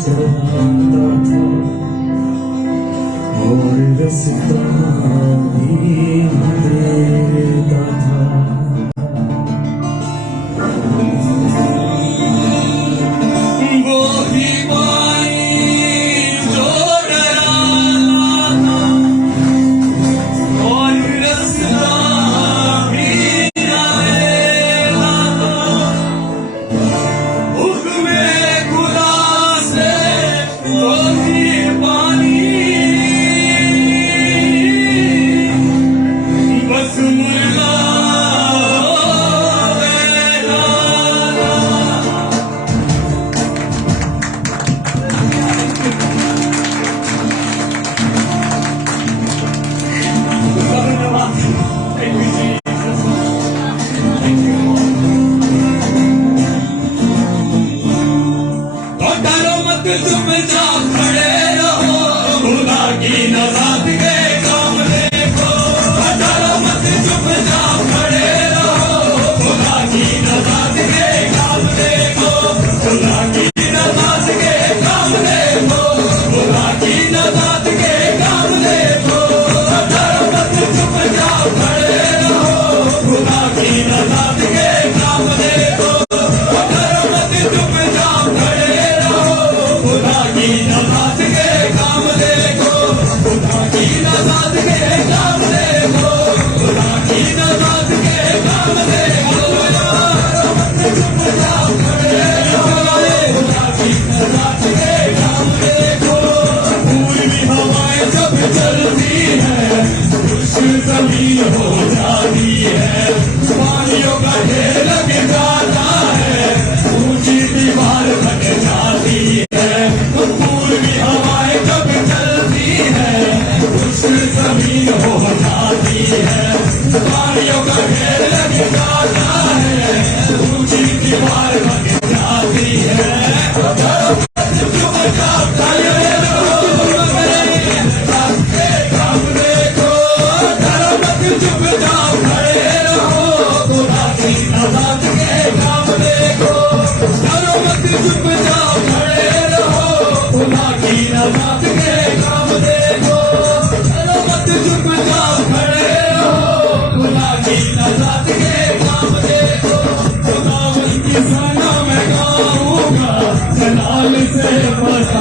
सराहता था और रास्ता भी देता था। वो ही पानी जो डराता और रास्ता भी देता था। हुक्मे खुदा से वो ही पानी बस मुर्गा चुपचाप खड़े रहो, खुदा की नज़ात के काम देखो। डरो मत, चुपचाप खड़े रहो, खुदा की नज़ात के काम देखो। खुदा की नज़ात के काम देखो, खुदा की नज़ात के काम देखो। डरो मत, चुपचाप खड़े रहो, खुदा की नज़ात के काम देखो। डरो मत, चुपचाप खड़े रहो, खुदा की नज़ात के काम देखो। खुदा की नज़ात के काम देखो, खुदा की नज़ात के काम देखो। चुपचाप खड़े रहो, खुदा की नज़ात के काम देखो। पूर्वी हवाएं जब चलती है, खुश ज़मीन हो जाती है। पानियों का ढेर लग जाता है, ऊंची दीवार बन जाती है। पूर्वी हवाएं जब चलती है, खुश ज़मीन हो जाती है। पानियों का ढेर लग जाता है, ऊंची दीवार बन जाती है। चुपचाप खड़े रहो, काम देखो। डरो मत, चुपचाप खड़े रहो, खुदा की नज़ात के काम देखो। डरो मत, चुपचाप खड़े रहो, खुदा की नज़ात के काम देखो। डरो मत, चुपचाप खड़े रहो, खुदा की नज़ात के काम देखो। खुदावन की सना मैं गाऊंगा, जलाल से बंद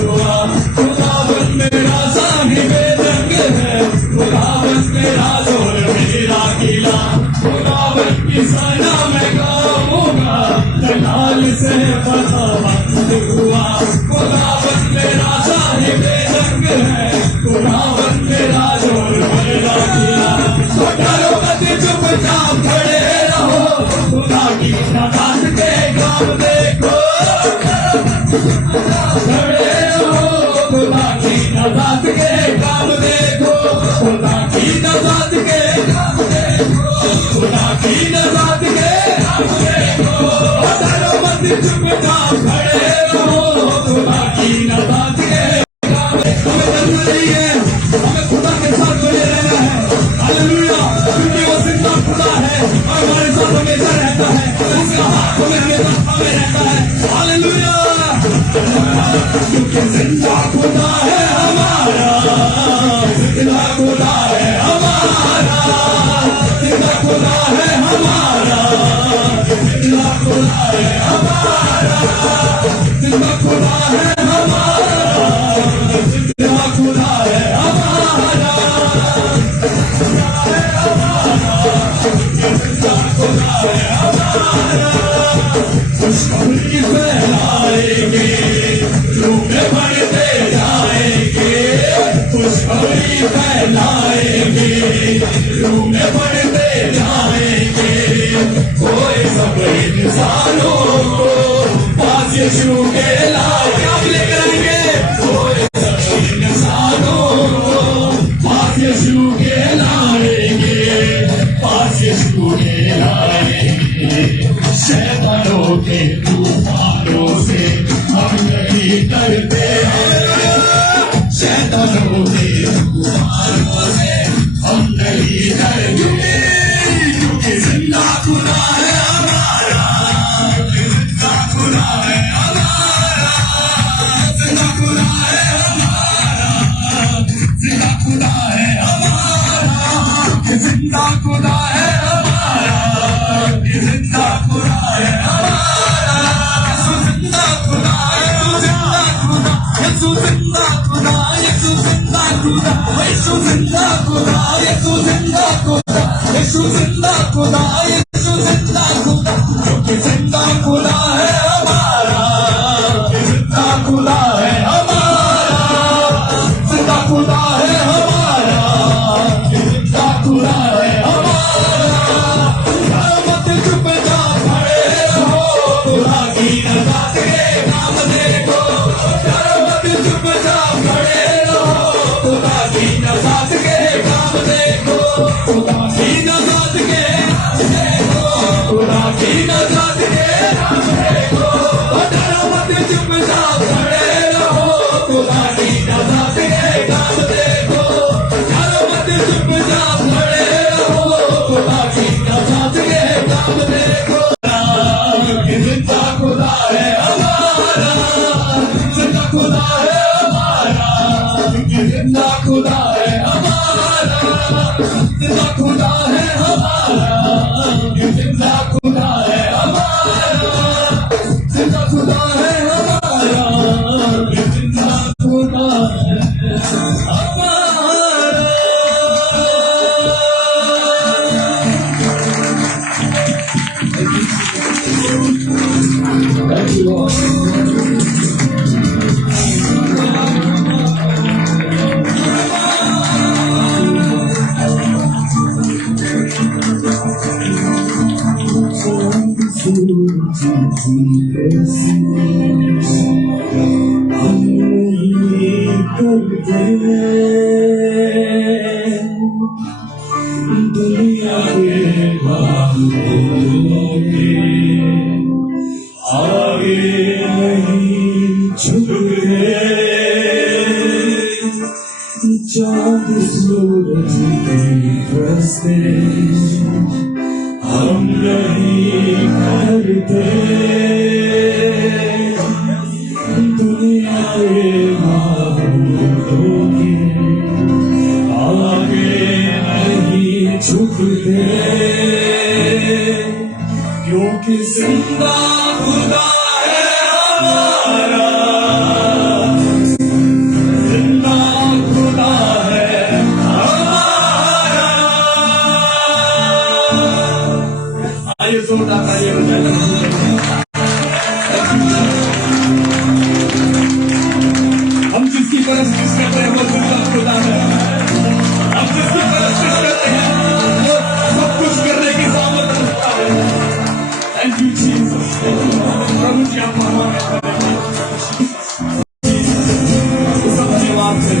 हुआ। खुदावन मेरा साहिबे जंग है, खुदावन मेरा जोर मेरा किला। खुदावन की सना मैं गाऊंगा, जलाल से बंद हुआ। खुदावन मेरा साहिबे जंग है, खुदावन मेरा जोर मेरा किला। डरो मत, चुपचाप खड़े रहो, खुदा की नज़ात के काम देखो। खड़े रहो, खुदा की नज़ात के काम देखो। खुदा की नज़ात के काम देखो, खुदा की नज़ात के काम देखो। डरो मत, चुपचाप खड़े रहो, खुदा की नज़ात के काम देखो। हमें जरूरी है, हमें खुदा के साथ बने रहना है। हालेलुया, क्योंकि वो जिंदा खुदा है और हमारे साथ हमेशा रहता है। उसका हाथ हमेशा हमें रहता है। हालेलुया, क्योंकि जिंदा खुदा है हमारा, जिंदा खुदा है हमारा, जिंदा खुदा है हमारा, जिंदा खुदा है हमारा, जिंदा खुदा है हमारा, जिंदा खुदा है हमारा। खुशखबरी फैलाएंगे, रूठे बढ़ते जाएंगे। खुशखबरी फैलाएंगे, रूठे बढ़ते जाएंगे। कोई सब इंसानों को पास यीशु के लाए आप लेकर आएंगे। कोई सब इंसानों को पास यीशु के लाएंगे, पास यीशु के लाएंगे। शैतानों के तूफानों से हम नहीं डरते हैं, शैतानों के तूफानों से हम नहीं डरते। क्योंकि जिंदा खुदा है हमारा, जिंदा खुदा है हमारा। खुदा यीशु जिंदा खुदा, क्योंकि जिंदा खुदा है हमारा, जिंदा खुदा है हमारा, जिंदा खुदा है हमारा, जिंदा खुदा है हमारा। मत चुप जाओ, खड़े रहो, खुदा की नजात के काम देखो। मत चुप जाओ, खड़े रहो, खुदा की नजात के काम देखो। खुदा की नजात के काम देखो, खुदा की नजात के काम देखो। मत चुप जाओ, खड़े रहो, खुदा की नजात के काम देखो। मत चुप जाओ, खड़े रहो, खुदा की नजात के काम देखो। जिंदा खुदा है हमारा, जिंदा खुदा है हमारा, जिंदा खुदा है हमारा, जिंदा खुदा है हमारा, जिंदा खुदा है हमारा, जिंदा खुदा है हमारा, जिंदा खुदा है हमारा। Thank you, Lord. दुनिया के बाहोगे आगे नहीं झुके, चांद सूरज की रस्ते हम नहीं करते। दुनिया के बाहोगे आगे नहीं झुकते, क्योंकि जिंदा खुदा है हमारा, जिंदा खुदा है हमारा। आइए जोरदार तालियां बजाएं। हम जिसकी परस्तिश करते हैं वो जिंदा खुदा है। हम जिसकी परस्तिश करते हैं वो सब कुछ करने की सामर्थ रखता है। Thank you, Jesus. प्रभु जी आप महान हैं। सब धन्यवाद है,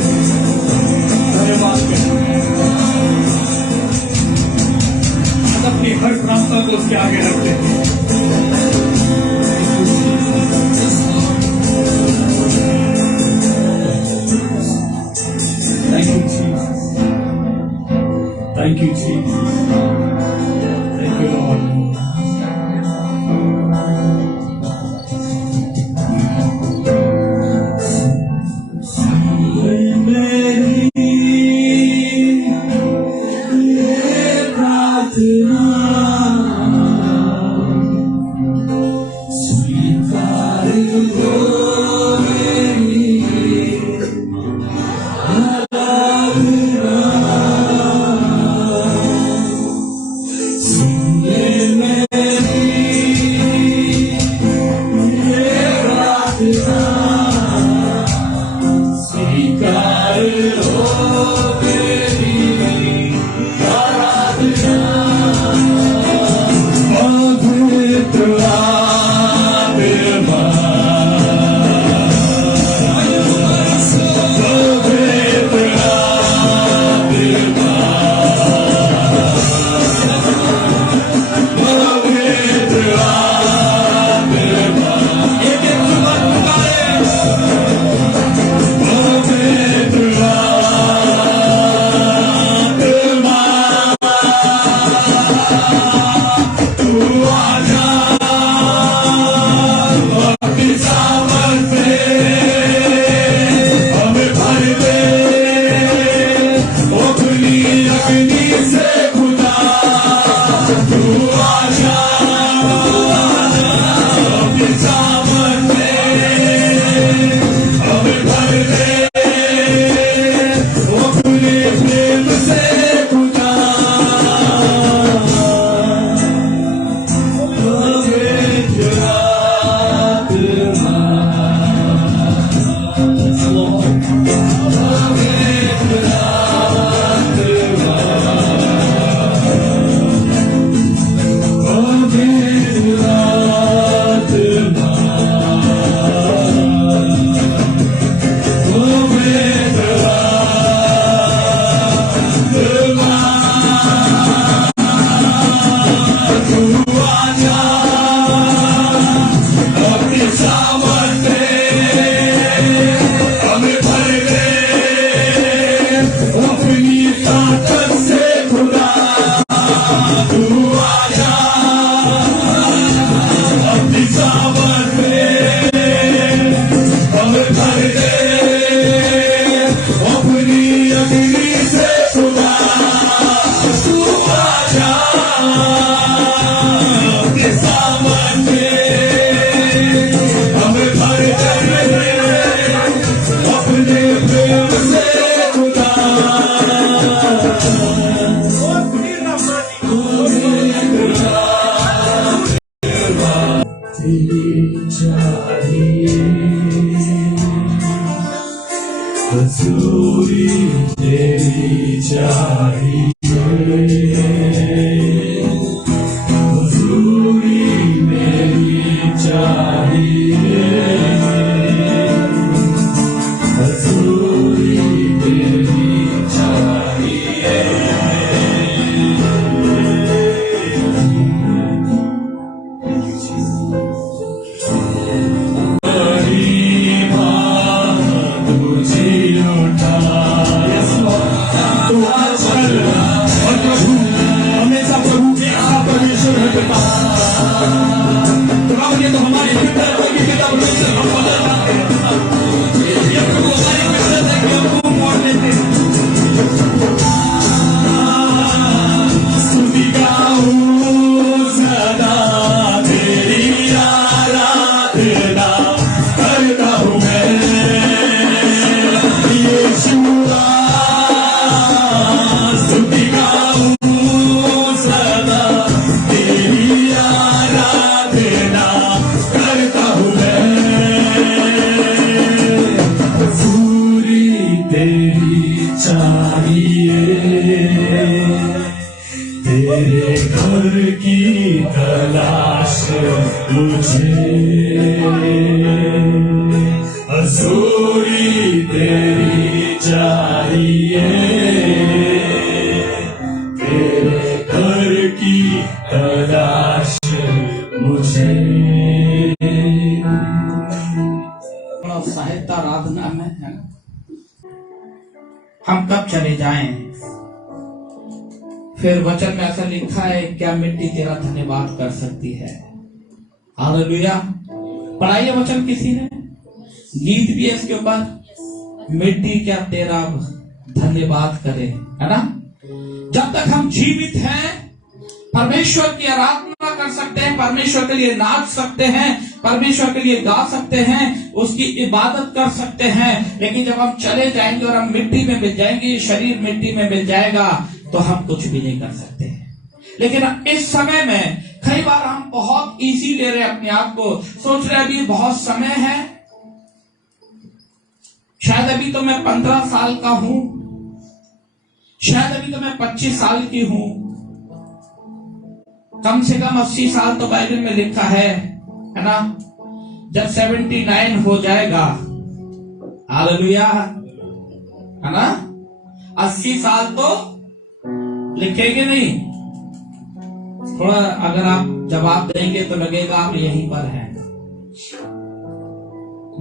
धन्यवाद है। अपनी हर प्रार्थना को उसके आगे रखते हैं। Thank you, Jesus. Thank you, Jesus. Thank you, Lord. हजूरी तेरी चाहिए, हजूरी मेरी चाहिए, हजूरी तेरी चाहिए। तेरे घर की तलाश मुझे, हजूरी तेरी चाहिए, तेरे घर की तलाश मुझे। साहित्य आराधना में है ना, हम कब चले जाएं। फिर वचन में ऐसा लिखा है, क्या मिट्टी तेरा धन्यवाद कर सकती है। हालेलुया। पढ़ाइए वचन किसी ने, गीत भी है इसके ऊपर, मिट्टी क्या तेरा धन्यवाद करे, है ना। जब तक हम जीवित हैं परमेश्वर की आराधना कर सकते हैं, परमेश्वर के लिए नाच सकते हैं, परमेश्वर के लिए गा सकते हैं, उसकी इबादत कर सकते हैं। लेकिन जब हम चले जाएंगे और हम मिट्टी में मिल जाएंगे, शरीर मिट्टी में मिल जाएगा, तो हम कुछ भी नहीं कर सकते। लेकिन इस समय में कई बार हम बहुत इजी ले रहे हैं अपने आप को, सोच रहे अभी बहुत समय है, शायद अभी तो मैं 15 साल का हूं, शायद अभी तो मैं 25 साल की हूं, कम से कम 80 साल तो बाइबल में लिखा है ना। जब 79 हो जाएगा, हालेलुया, है ना, 80 साल तो लिखेंगे नहीं। थोड़ा अगर आप जवाब देंगे तो लगेगा आप यहीं पर हैं।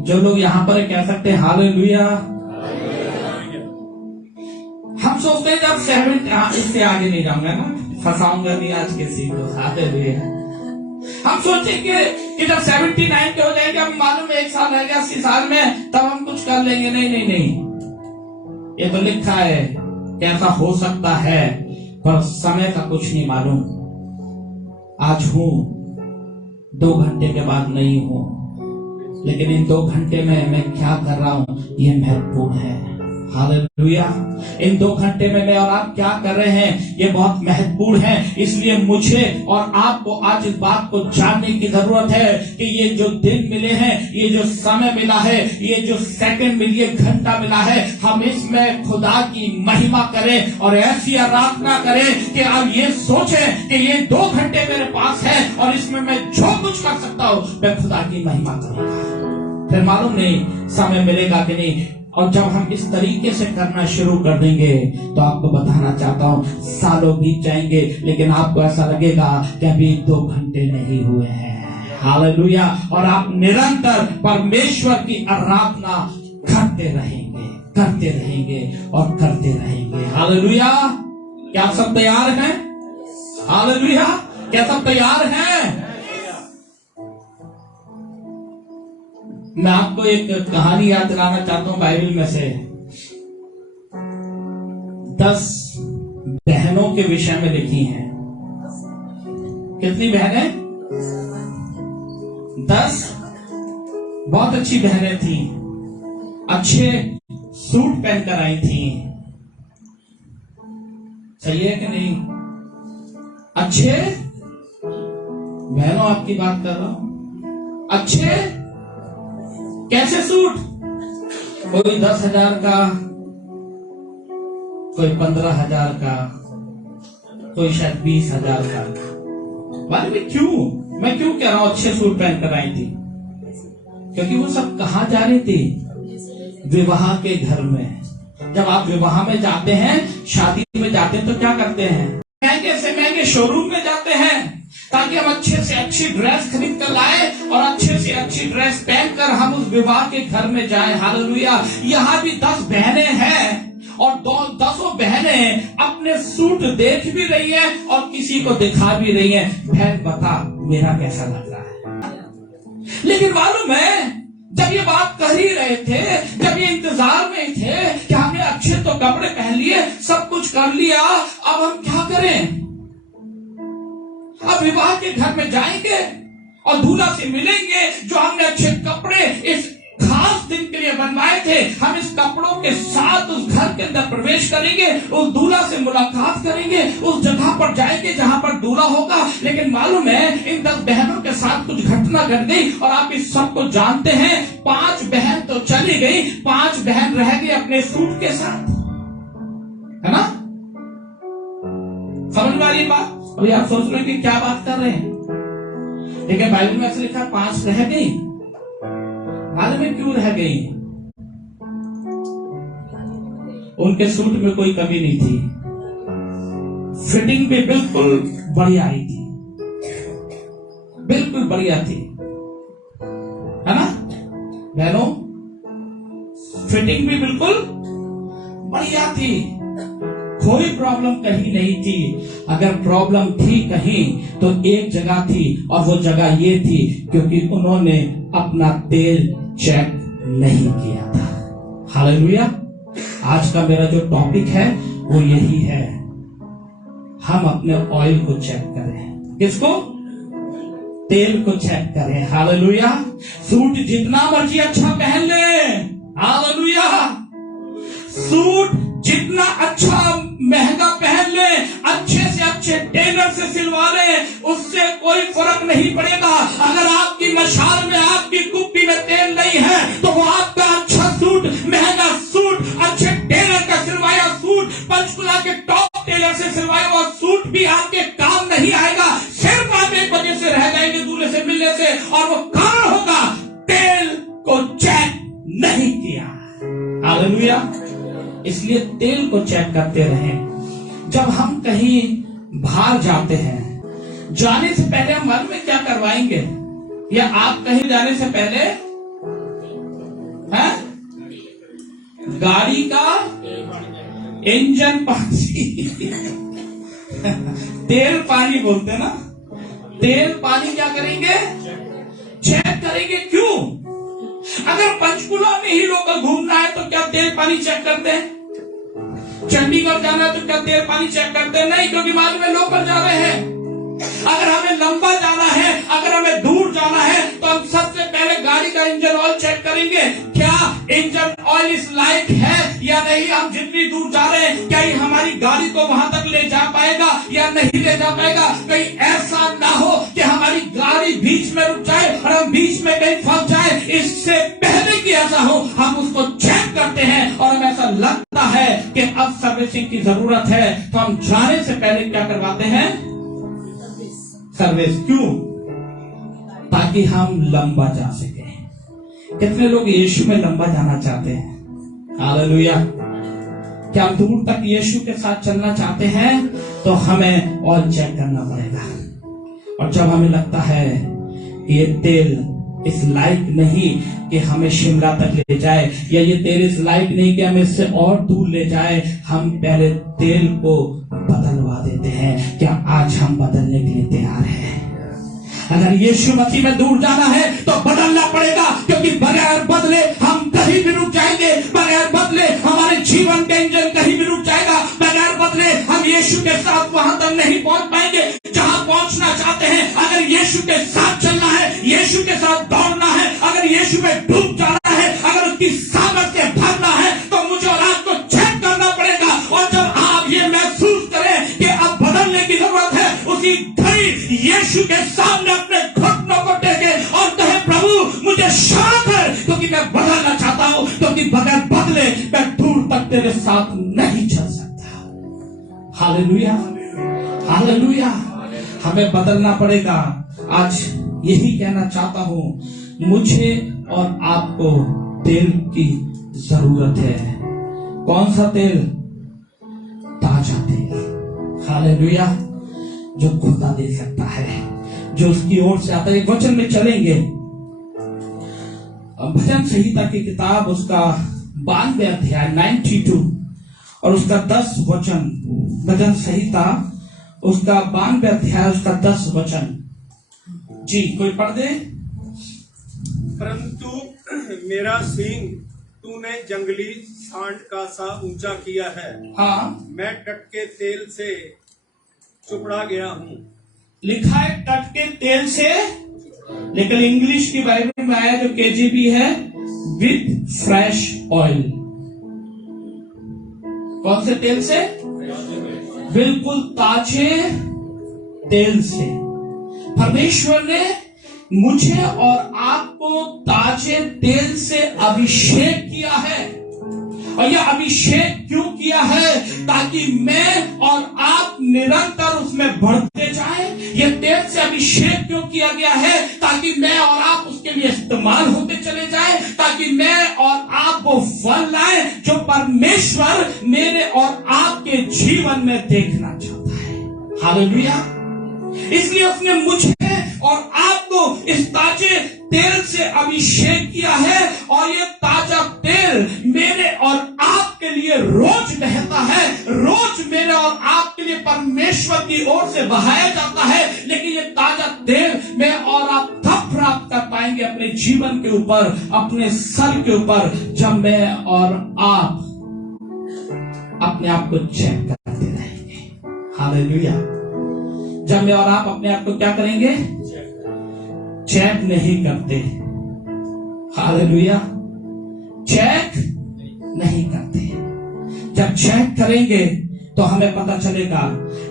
जो लोग यहाँ पर कह सकते हैं हालेलुया। हम सोचते हैं जब 70, इससे आगे नहीं जाऊंगा ना, फंसाऊंगा नहीं आज किसी को। हालेलुया। हम सोचेंगे कि जब 79 के हो जाएंगे, हम मालूम है 1 साल रह गया 80 साल में, तब हम कुछ कर लेंगे। नहीं नहीं नहीं, ये तो लिखा है कैसा हो सकता है, पर समय का कुछ नहीं मालूम। आज हूं, 2 घंटे के बाद नहीं हूं, लेकिन इन 2 घंटे में मैं क्या कर रहा हूं ये महत्वपूर्ण है। हालेलुया। इन 2 घंटे में मैं और आप क्या कर रहे हैं ये बहुत महत्वपूर्ण है। इसलिए मुझे और आपको आज इस बात को जानने की जरूरत है कि ये जो दिन मिले हैं, ये जो समय मिला है, ये जो सेकंड मिली है, घंटा मिला है, हम इसमें खुदा की महिमा करें और ऐसी आराधना करें कि आप ये सोचें कि ये 2 घंटे मेरे पास है और इसमें मैं जो कुछ कर सकता हूँ मैं खुदा की महिमा करूंगा। फिर मालूम नहीं समय मिलेगा कि नहीं, और जब हम इस तरीके से करना शुरू कर देंगे तो आपको बताना चाहता हूँ सालों बीत जाएंगे, लेकिन आपको ऐसा लगेगा कि अभी 2 घंटे नहीं हुए हैं। हालेलुया। और आप निरंतर परमेश्वर की आराधना करते रहेंगे और करते रहेंगे। हालेलुया। क्या आप सब तैयार हैं? हालेलुया। क्या सब तैयार हैं? मैं आपको एक कहानी याद दिलाना चाहता हूं बाइबल में से। 10 बहनों के विषय में लिखी हैं। कितनी बहनें? 10 बहुत अच्छी बहनें थी, अच्छे सूट पहनकर आई थी। सही है कि नहीं? अच्छे बहनों, आपकी बात कर रहा हूं। अच्छे कैसे सूट? कोई 10,000 का, कोई 15,000 का, कोई शायद 20,000 का। क्यों मैं क्यों कह रहा हूं अच्छे सूट पहनकर आई थी? क्योंकि वो सब कहां जा रही थी? विवाह के घर में। जब आप विवाह में जाते हैं, शादी में जाते हैं, तो क्या करते हैं? महंगे से महंगे शोरूम में जाते हैं ताकि हम अच्छे से अच्छी ड्रेस खरीद कर लाए और अच्छे से अच्छी ड्रेस पहनकर हम उस विवाह के घर में जाएं। हालेलुया। यहाँ भी 10 बहनें हैं और 10 बहनें अपने सूट देख भी रही हैं और किसी को दिखा भी रही हैं। बहन बता मेरा कैसा लग रहा है। लेकिन मालूम है जब ये बात कह ही रहे थे, जब ये इंतजार में थे कि हमने अच्छे तो कपड़े पहन लिए, सब कुछ कर लिया, अब हम क्या करें? अब विवाह के घर में जाएंगे और दूल्हा से मिलेंगे। जो हमने अच्छे कपड़े इस खास दिन के लिए बनवाए थे, हम इस कपड़ों के साथ उस घर के अंदर प्रवेश करेंगे, उस दूल्हा से मुलाकात करेंगे, उस जगह पर जाएंगे जहां पर दूल्हा होगा। लेकिन मालूम है इन 10 बहनों के साथ कुछ घटना घट गई और आप इस सबको जानते हैं। 5 बहन तो चली गई, 5 बहन रह गई अपने सूट के साथ, है ना? समझ में आ रही बात? अभी आप सोच रहे हैं कि क्या बात कर रहे हैं, लेकिन बाइबल में ऐसे लिखा 5 रह गई। मालूम है क्यों रह गई? उनके सूट में कोई कमी नहीं थी, फिटिंग भी बिल्कुल बढ़िया आई थी, बिल्कुल बढ़िया थी, है ना बहनों? फिटिंग भी बिल्कुल बढ़िया थी, कोई प्रॉब्लम कहीं नहीं थी। अगर प्रॉब्लम थी कहीं तो एक जगह थी और वो जगह ये थी क्योंकि उन्होंने अपना तेल चेक नहीं किया था। हालेलुया। आज का मेरा जो टॉपिक है वो यही है, हम अपने ऑयल को चेक करें। किसको? तेल को चेक करें। हालेलुया। सूट जितना मर्जी अच्छा पहन ले, हालेलुया, सूट जितना अच्छा महंगा पहन ले, अच्छे से अच्छे टेलर से सिलवा ले, उससे कोई फर्क नहीं पड़ेगा। अगर आपकी मशाल में, आपकी कुप्पी में तेल नहीं है तो वो आपका अच्छा सूट, महंगा सूट, अच्छे टेलर का सिलवाया सूट, पंचकुला के टॉप टेलर से सिलवाया हुआ सूट भी आपके काम नहीं आएगा। सिर्फ आप एक वजह से रह जाएंगे दूल्हे से मिलने से, और वो कारण होगा तेल को चेक नहीं किया। हालेलुया। इसलिए तेल को चेक करते रहें। जब हम कहीं बाहर जाते हैं, जाने से पहले हम मन में क्या करवाएंगे? या आप कहीं जाने से पहले है गाड़ी का इंजन पानी तेल पानी बोलते ना, तेल पानी क्या करेंगे? चेक करेंगे। क्यों? अगर पंचकुला में ही लोग घूमना है तो क्या तेल पानी चेक करते हैं? चंडीगढ़ जाना है तो क्या तेल पानी चेक करते हैं? नहीं, क्योंकि मालूम है लोकल जा रहे हैं। अगर हमें लंबा जाना है, अगर हमें दूर जाना है तो हम सबसे पहले गाड़ी का इंजन ऑयल चेक करेंगे। क्या इंजन ऑयल इस लायक है या नहीं? हम जितनी दूर जा रहे हैं क्या ये हमारी गाड़ी को वहां तक ले जा पाएगा या नहीं ले जा पाएगा? कहीं ऐसा ना हो कि हमारी गाड़ी बीच में रुक जाए और हम बीच में कहीं फंस जाए। इससे पहले कि ऐसा हो हम उसको चेक करते हैं, और हमें ऐसा लगता है कि अब सर्विसिंग की जरूरत है तो हम जाने से पहले क्या करवाते हैं? सर्विस। क्यों? ताकि हम लंबा जा सके। कितने लोग यीशु में लंबा जाना चाहते हैं? हालेलुया। क्या हम दूर तक यीशु के साथ चलना चाहते हैं? तो हमें ऑयल चेक करना पड़ेगा। और जब हमें लगता है कि ये तेल इस लायक नहीं कि हमें शिमला तक ले जाए, या ये तेल इस लायक नहीं कि हमें इससे और दूर ले जाए, हम पहले तेल को बदलवा देते हैं। क्या आज हम बदलने के लिए तैयार हैं? अगर यीशु मसीह में दूर जाना है तो बदलना पड़ेगा, क्योंकि बगैर बदले हम कहीं भी रुक जाएंगे। बगैर बदले हमारे जीवन का इंजन कहीं भी रुक जाएगा। बगैर बदले हम यीशु के साथ वहां तक नहीं पहुंच पाएंगे जहां पहुंचना चाहते हैं। अगर यीशु के साथ चलना है, यीशु के साथ दौड़ना है, अगर यीशु में डूब जाना है, अगर उसकी सामर्थ से भरना है, तो मुझे और आपको चेक करना पड़ेगा। और जब आप ये महसूस करें कि अब बदलने की जरूरत है, उसी घड़ी यीशु के सामने अपने घुटनों को टेके और कहे, प्रभु मुझे शौक है, क्योंकि मैं बदलना चाहता हूं, क्योंकि बगैर बदले मैं दूर तक तेरे साथ नहीं चल सकता। Hallelujah, hallelujah. हमें बदलना पड़ेगा। आज यही कहना चाहता हूं, मुझे और आपको तेल की जरूरत है। कौन सा तेल? ताजा तेल। हालेलुया। जो खुदा दे सकता है, जो उसकी ओर से आता है। एक वचन में चलेंगे, भजन संहिता की किताब, उसका 92 अध्याय 92 और उसका 10 वचन। भजन संहिता उसका 92 अध्याय उसका 10 वचन। जी, कोई पढ़ दे। परंतु मेरा सींग तूने जंगली सांड का सा ऊंचा किया है। हाँ, मैं टटके तेल से चुपड़ा गया हूँ। लिखा है टटके तेल से, लेकिन इंग्लिश की बाइबल में आया जो केजीबी है, विद फ्रेश ऑयल। कौन से तेल से? बिल्कुल ताजे तेल से। परमेश्वर ने मुझे और आपको ताजे तेल से अभिषेक किया है। और यह अभिषेक क्यों किया है? ताकि मैं और आप निरंतर उसमें बढ़ते जाएं। यह तेल से अभिषेक क्यों किया गया है? ताकि मैं और आप उसके लिए इस्तेमाल होते चले जाएं, ताकि मैं और आप वो फल लाएं जो परमेश्वर मेरे और आपके जीवन में देखना चाहता है। हालेलुया। इसलिए उसने मुझे और आपको इस ताजे तेल से अभिषेक किया है, और ये ताजा तेल मेरे और आपके लिए रोज बहता है। रोज मेरे और आपके लिए परमेश्वर की ओर से बहाया जाता है। लेकिन ये ताजा तेल मैं और आप तब प्राप्त कर पाएंगे अपने जीवन के ऊपर, अपने सर के ऊपर, जब मैं और आप अपने आप को चेक करते रहेंगे। हालेलुया। जब मैं और आप अपने आप को क्या करेंगे? चेक नहीं करते। हालेलुया। चेक नहीं करते। जब चेक करेंगे तो हमें पता चलेगा।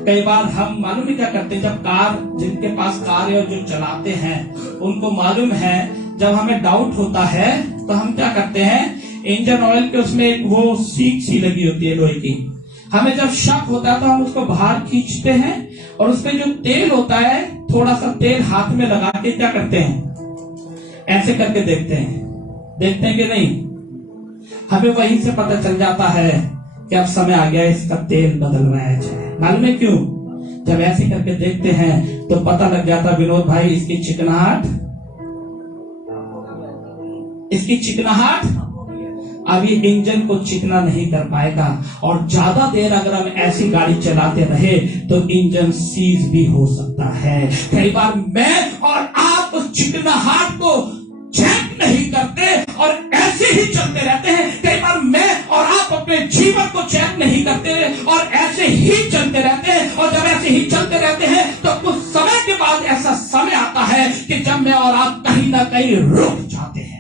कई बार हम मालूम ही क्या करते हैं, जब कार, जिनके पास कार है और जो चलाते हैं उनको मालूम है, जब हमें डाउट होता है तो हम क्या करते हैं, इंजन ऑयल के उसमें एक वो सीख सी लगी होती है लोहे की। हमें जब शक होता है तो हम उसको बाहर खींचते हैं, और उसमें जो तेल होता है, थोड़ा सा तेल हाथ में लगा के क्या करते हैं, ऐसे करके देखते हैं कि नहीं। हमें वहीं से पता चल जाता है कि अब समय आ गया इसका तेल बदलवाया जाए। मालूम है क्यों? जब ऐसे करके देखते हैं तो पता लग जाता, विनोद भाई, इसकी चिकनाहट अब ये इंजन को चिकना नहीं कर पाएगा, और ज्यादा देर अगर हम ऐसी गाड़ी चलाते रहे तो इंजन सीज भी हो सकता है। कई बार मैं और आप उस चिकनाहट को चेक नहीं करते और ऐसे ही चलते रहते हैं। कई बार मैं और आप अपने जीवन को चेक नहीं करते और ऐसे ही चलते रहते हैं, और जब ऐसे ही चलते रहते हैं तो कुछ समय के बाद ऐसा समय आता है कि जब मैं और आप कहीं ना कहीं रुक जाते हैं।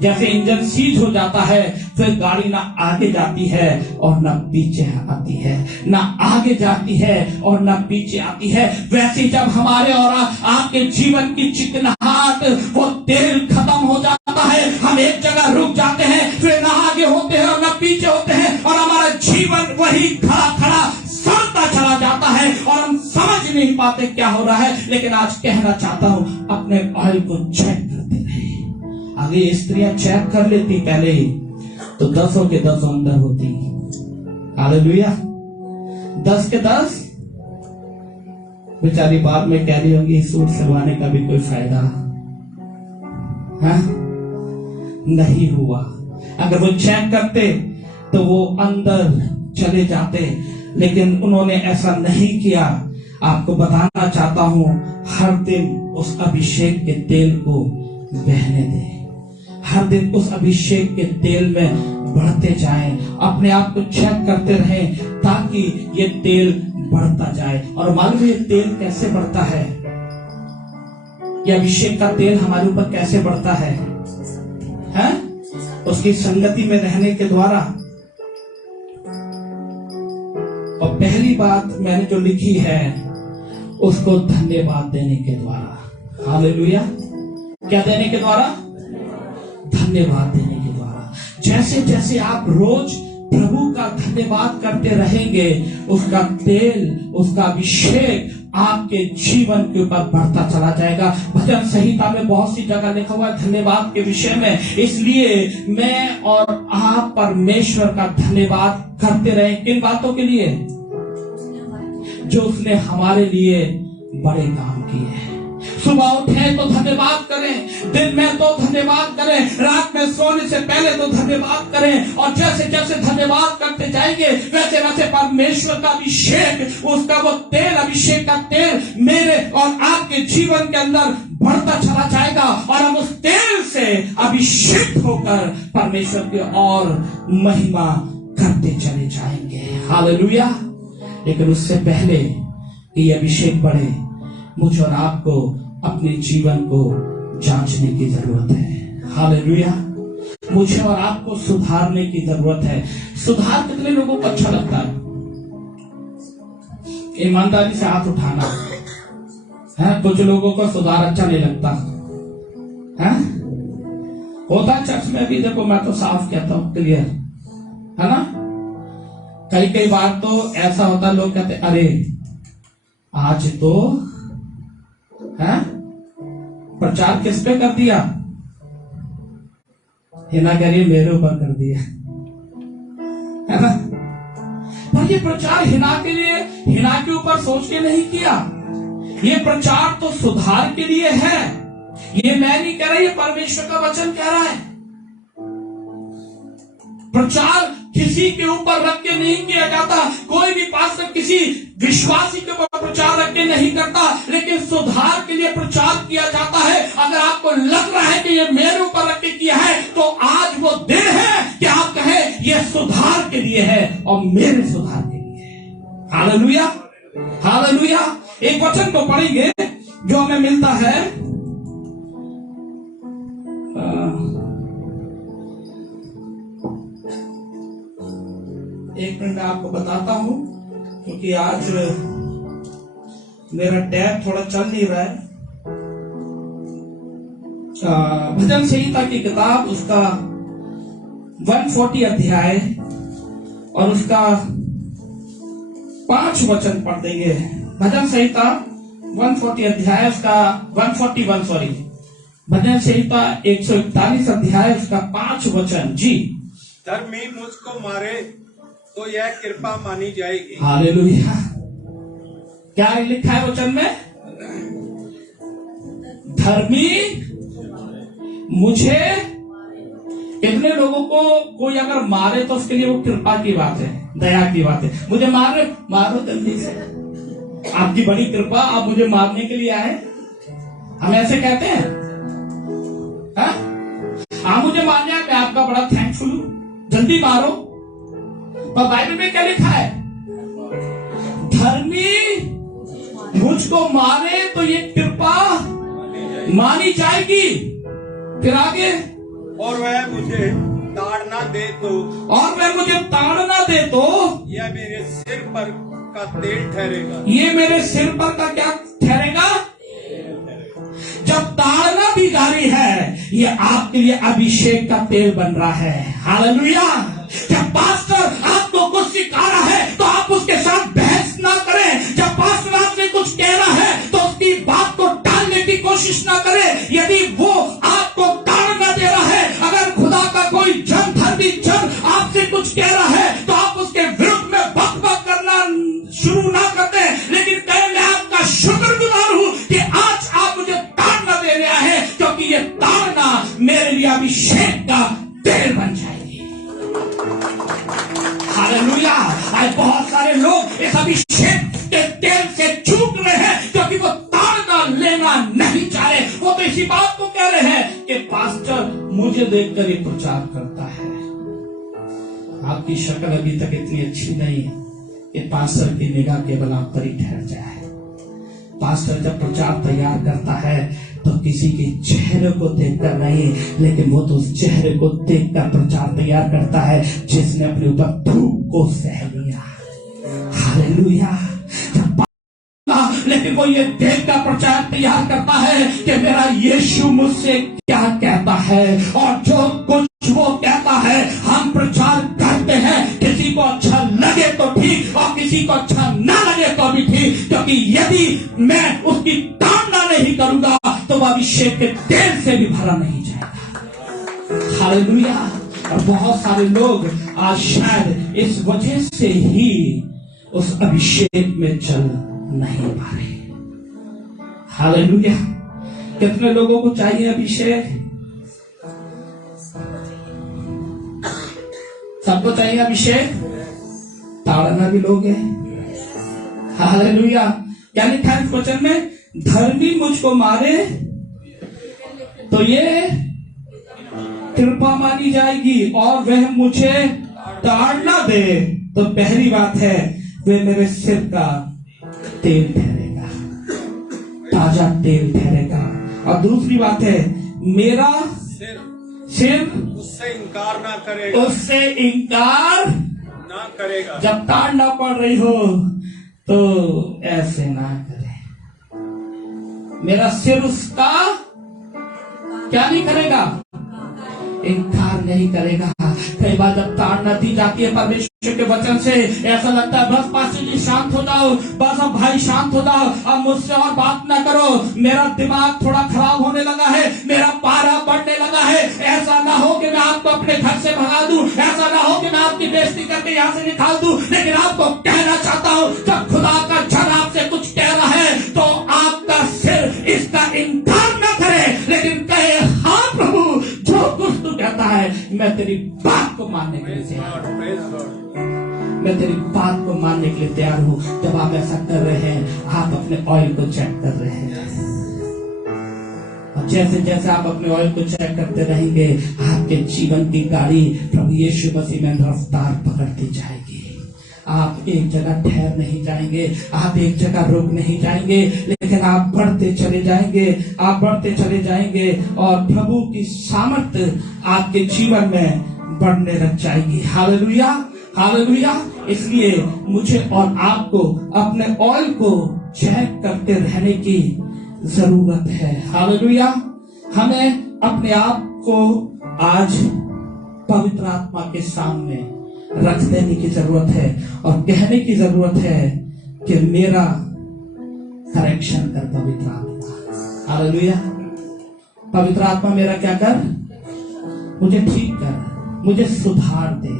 जैसे इंजन सीज हो जाता है, फिर गाड़ी ना आगे जाती है और ना पीछे आती है, ना आगे जाती है और ना पीछे आती है। वैसे जब हमारे और आपके जीवन की चिकनाहट, वो तेल खत्म हो जाता है, हम एक जगह रुक जाते हैं, फिर ना आगे होते हैं और ना पीछे होते हैं, और हमारा जीवन वही खड़ा खड़ा सड़ता चला जाता है, और हम समझ नहीं पाते क्या हो रहा है, लेकिन आज कहना चाहता हूं अपने ऑयल को चेक करते रहे। अगर स्त्रियां चेक कर लेती पहले ही तो 10 के 10 अंदर होती। हालेलुया। 10 के 10 बेचारी बाद में कह रही होंगी सूट सिलवाने का भी कोई फायदा है नहीं हुआ। अगर वो चेक करते तो वो अंदर चले जाते, लेकिन उन्होंने ऐसा नहीं किया। आपको बताना चाहता हूं, हर दिन उस अभिषेक के तेल को बहने दें, हर दिन उस अभिषेक के तेल में बढ़ते जाएं, अपने आप को चेक करते रहें ताकि ये तेल बढ़ता जाए। और मालूम है ये तेल कैसे बढ़ता है? ये अभिषेक का तेल हमारे ऊपर कैसे बढ़ता है? उसकी संगति में रहने के द्वारा। और पहली बात मैंने जो लिखी है उसको धन्यवाद देने के द्वारा। हालेलुया। क्या देने के द्वारा? धन्यवाद देने के द्वारा। जैसे जैसे आप रोज प्रभु का धन्यवाद करते रहेंगे, उसका तेल, उसका अभिषेक आपके जीवन के ऊपर बढ़ता चला जाएगा। भजन संहिता में बहुत सी जगह लिखा हुआ है धन्यवाद के विषय में। इसलिए मैं और आप परमेश्वर का धन्यवाद करते रहे। किन बातों के लिए? जो उसने हमारे लिए बड़े काम किए हैं। सुबह उठे तो धन्यवाद करें, दिन में तो धन्यवाद करें, रात में सोने से पहले तो धन्यवाद करें। और जैसे जैसे धन्यवाद करते जाएंगे वैसे वैसे परमेश्वर का अभिषेक, उसका वो तेल, अभिषेक का तेल मेरे और आपके जीवन के अंदर बढ़ता चला जाएगा। और हम उस तेल से अभिषेक होकर परमेश्वर की और महिमा करते चले जाएंगे। हालेलुया। लेकिन उससे पहले कि ये अभिषेक बढ़े, मुझे और आपको अपने जीवन को जांचने की जरूरत है। हालेलुया। मुझे और आपको सुधारने की जरूरत है। सुधार कितने लोगों को अच्छा लगता है? ईमानदारी से हाथ उठाना है। कुछ लोगों को सुधार अच्छा नहीं लगता है। होता है चर्च में भी, देखो मैं तो साफ कहता हूं, क्लियर है ना। कई बार तो ऐसा होता, लोग कहते अरे आज तो है प्रचार किस पे कर दिया? हिना कह रही मेरे ऊपर कर दिया है ना। पर ये प्रचार हिना के लिए, हिना के ऊपर सोच के नहीं किया। ये प्रचार तो सुधार के लिए है। ये मैं नहीं कह रहा, ये परमेश्वर का वचन कह रहा है। प्रचार किसी के ऊपर रख के नहीं किया जाता। कोई भी पास्टर किसी विश्वासी के ऊपर प्रचार रख के नहीं करता, लेकिन सुधार के लिए प्रचार किया जाता है। अगर आपको लग रहा है कि ये मेरे ऊपर रख के किया है, तो आज वो दिन है कि आप कहें ये सुधार के लिए है और मेरे सुधार के लिए है। हालेलुया। हालेलुया। एक वचन को पढ़ेंगे जो हमें मिलता है एक मिनट आपको बताता हूं, क्योंकि आज मेरा टैब थोड़ा चल नहीं रहा है। भजन संहिता की किताब, उसका 140 अध्याय और उसका 5 वचन पढ़ देंगे। भजन संहिता 140 अध्याय, उसका 141 सॉरी, भजन संहिता 141 अध्याय, उसका 5 वचन। जी। धर्मी मुझको मारे तो यह कृपा मानी जाएगी। हालेलुया। क्या लिखा है वचन में? धर्मी मुझे, कितने लोगों को कोई अगर मारे तो उसके लिए वो कृपा की बात है, दया की बात है। मुझे मारो जल्दी से, आपकी बड़ी कृपा, आप मुझे मारने के लिए आए। हम ऐसे कहते हैं, आप मुझे मारने आए, मैं आपका बड़ा थैंकफुल हूं, जल्दी मारो। पर बाइबल में क्या लिखा है? धर्मी मुझको मारे तो ये कृपा मानी जाएगी। फिर आगे, और वह मुझे ताड़ना दे तो, और वह मुझे ताड़ना दे तो यह मेरे सिर पर का तेल ठहरेगा। ये मेरे सिर पर का क्या ठहरेगा? जब ताड़ना भी जारी है, ये आपके लिए अभिषेक का तेल बन रहा है। हालेलुया। जब पास्टर आपको कुछ सिखा रहा है तो आप उसके साथ बहस ना करें। जब पास्टर आपने कुछ कह कोशिश ना करें। यदि वो आपको ताड़ ना दे रहा है, अगर खुदा का कोई जन, धर्मी जन आपसे कुछ कह रहा है, तो आप उसके विरुद्ध में बक करना शुरू ना कर दें, लेकिन कहें मैं आपका शुक्रगुजार हूं कि आज आप मुझे ताड़ना दे रहा है, क्योंकि ये ताड़ना मेरे लिए अभिषेक का तेल बन जाएगी। हालेलुया। आज बहुत सारे लोग इस अभिषेक के तेल से चूक रहे हैं, क्योंकि वो ताड़ना लेना नहीं चाह रहे। वो तो इसी बात को कह रहे हैं कि पास्टर मुझे देखकर ये प्रचार करता है। आपकी शक्ल अभी तक इतनी अच्छी नहीं है कि पास्टर की निगाह केवल आप पर ही ठहर जाए। पास्टर जब प्रचार तैयार करता है तो किसी के चेहरे को देखकर नहीं, लेकिन वो तो उस चेहरे को देखकर प्रचार तैयार करता है जिसने अपने ऊपर धूप को सह लिया। हालेलुया। लेकिन वो ये देखकर प्रचार तैयार करता है कि मेरा यीशु मुझसे क्या कहता है, और जो कुछ वो कहता है हम प्रचार करते हैं। किसी को अच्छा लगे तो ठीक, और किसी को अच्छा ना लगे तो भी ठीक, क्योंकि यदि मैं उसकी ताड़ना नहीं करूंगा तो वह अभिषेक के तेल से भी भरा नहीं जाएगा। हालेलुया। और बहुत सारे लोग आज शायद इस वजह से ही उस अभिषेक में चल नहीं पा रहे। हालेलुया। कितने लोगों को चाहिए अभिषेक? सबको चाहिए अभिषेक। ताड़ना भी लोग हैं। हालेलुया। क्या लिखा है इस वचन में? धर्मी मुझको मारे तो ये कृपा मानी जाएगी, और वह मुझे ताड़ना दे तो पहली बात है वे मेरे सिर का तेल ठहरेगा, ताजा तेल ठहरेगा। और दूसरी बात है मेरा सिर उससे इनकार ना करेगा, उससे इनकार ना करेगा। जब ताड़ना पड़ रही हो तो ऐसे ना करे। मेरा सिर उसका क्या नहीं करेगा? इनकार नहीं करेगा। कई बार जब ताड़ना दी जाती है परमेश्वर के वचन से, ऐसा लगता है बस पास्टर जी शांत हो जाओ, बस अब भाई शांत हो जाओ, अब मुझसे और बात ना करो, मेरा दिमाग थोड़ा खराब होने लगा है, मेरा पारा बढ़ने लगा है। ऐसा ना हो कि मैं आपको अपने घर से भगा दूं, ऐसा ना हो कि मैं आपकी बेइज्जती करके यहाँ से निकाल दूं, लेकिन आपको कहना चाहता हूँ जब खुदा का जन आपसे कुछ कह रहा है तो आपका सिर इसका इनकार न करे, लेकिन कहे हाँ प्रभु जो कुछ तू कहता है मैं तेरी बात को मानने के लिए तैयार हूँ, मैं तेरी बात को मानने के लिए तैयार हूँ। जब आप ऐसा कर रहे हैं आप अपने ऑयल को चेक कर रहे हैं, और जैसे जैसे आप अपने ऑयल को चेक करते रहेंगे आपके जीवन की गाड़ी प्रभु यीशु मसीह में रफ्तार पकड़ती जाएगी। आप एक जगह ठहर नहीं जाएंगे, आप एक जगह रुक नहीं जाएंगे, लेकिन आप बढ़ते चले जाएंगे, आप बढ़ते चले जाएंगे, और प्रभु की सामर्थ्य आपके जीवन में बढ़ने लग जाएगी। Hallelujah, hallelujah. इसलिए मुझे और आपको अपने ऑयल को चेक करते रहने की जरूरत है। हालेलुया। हमें अपने आप को आज पवित्र आत्मा के सामने रख देने की जरूरत है, और कहने की जरूरत है कि मेरा करेक्शन कर पवित्र आत्मा। हालेलुया। पवित्र आत्मा मेरा क्या कर? मुझे ठीक कर, मुझे सुधार दे,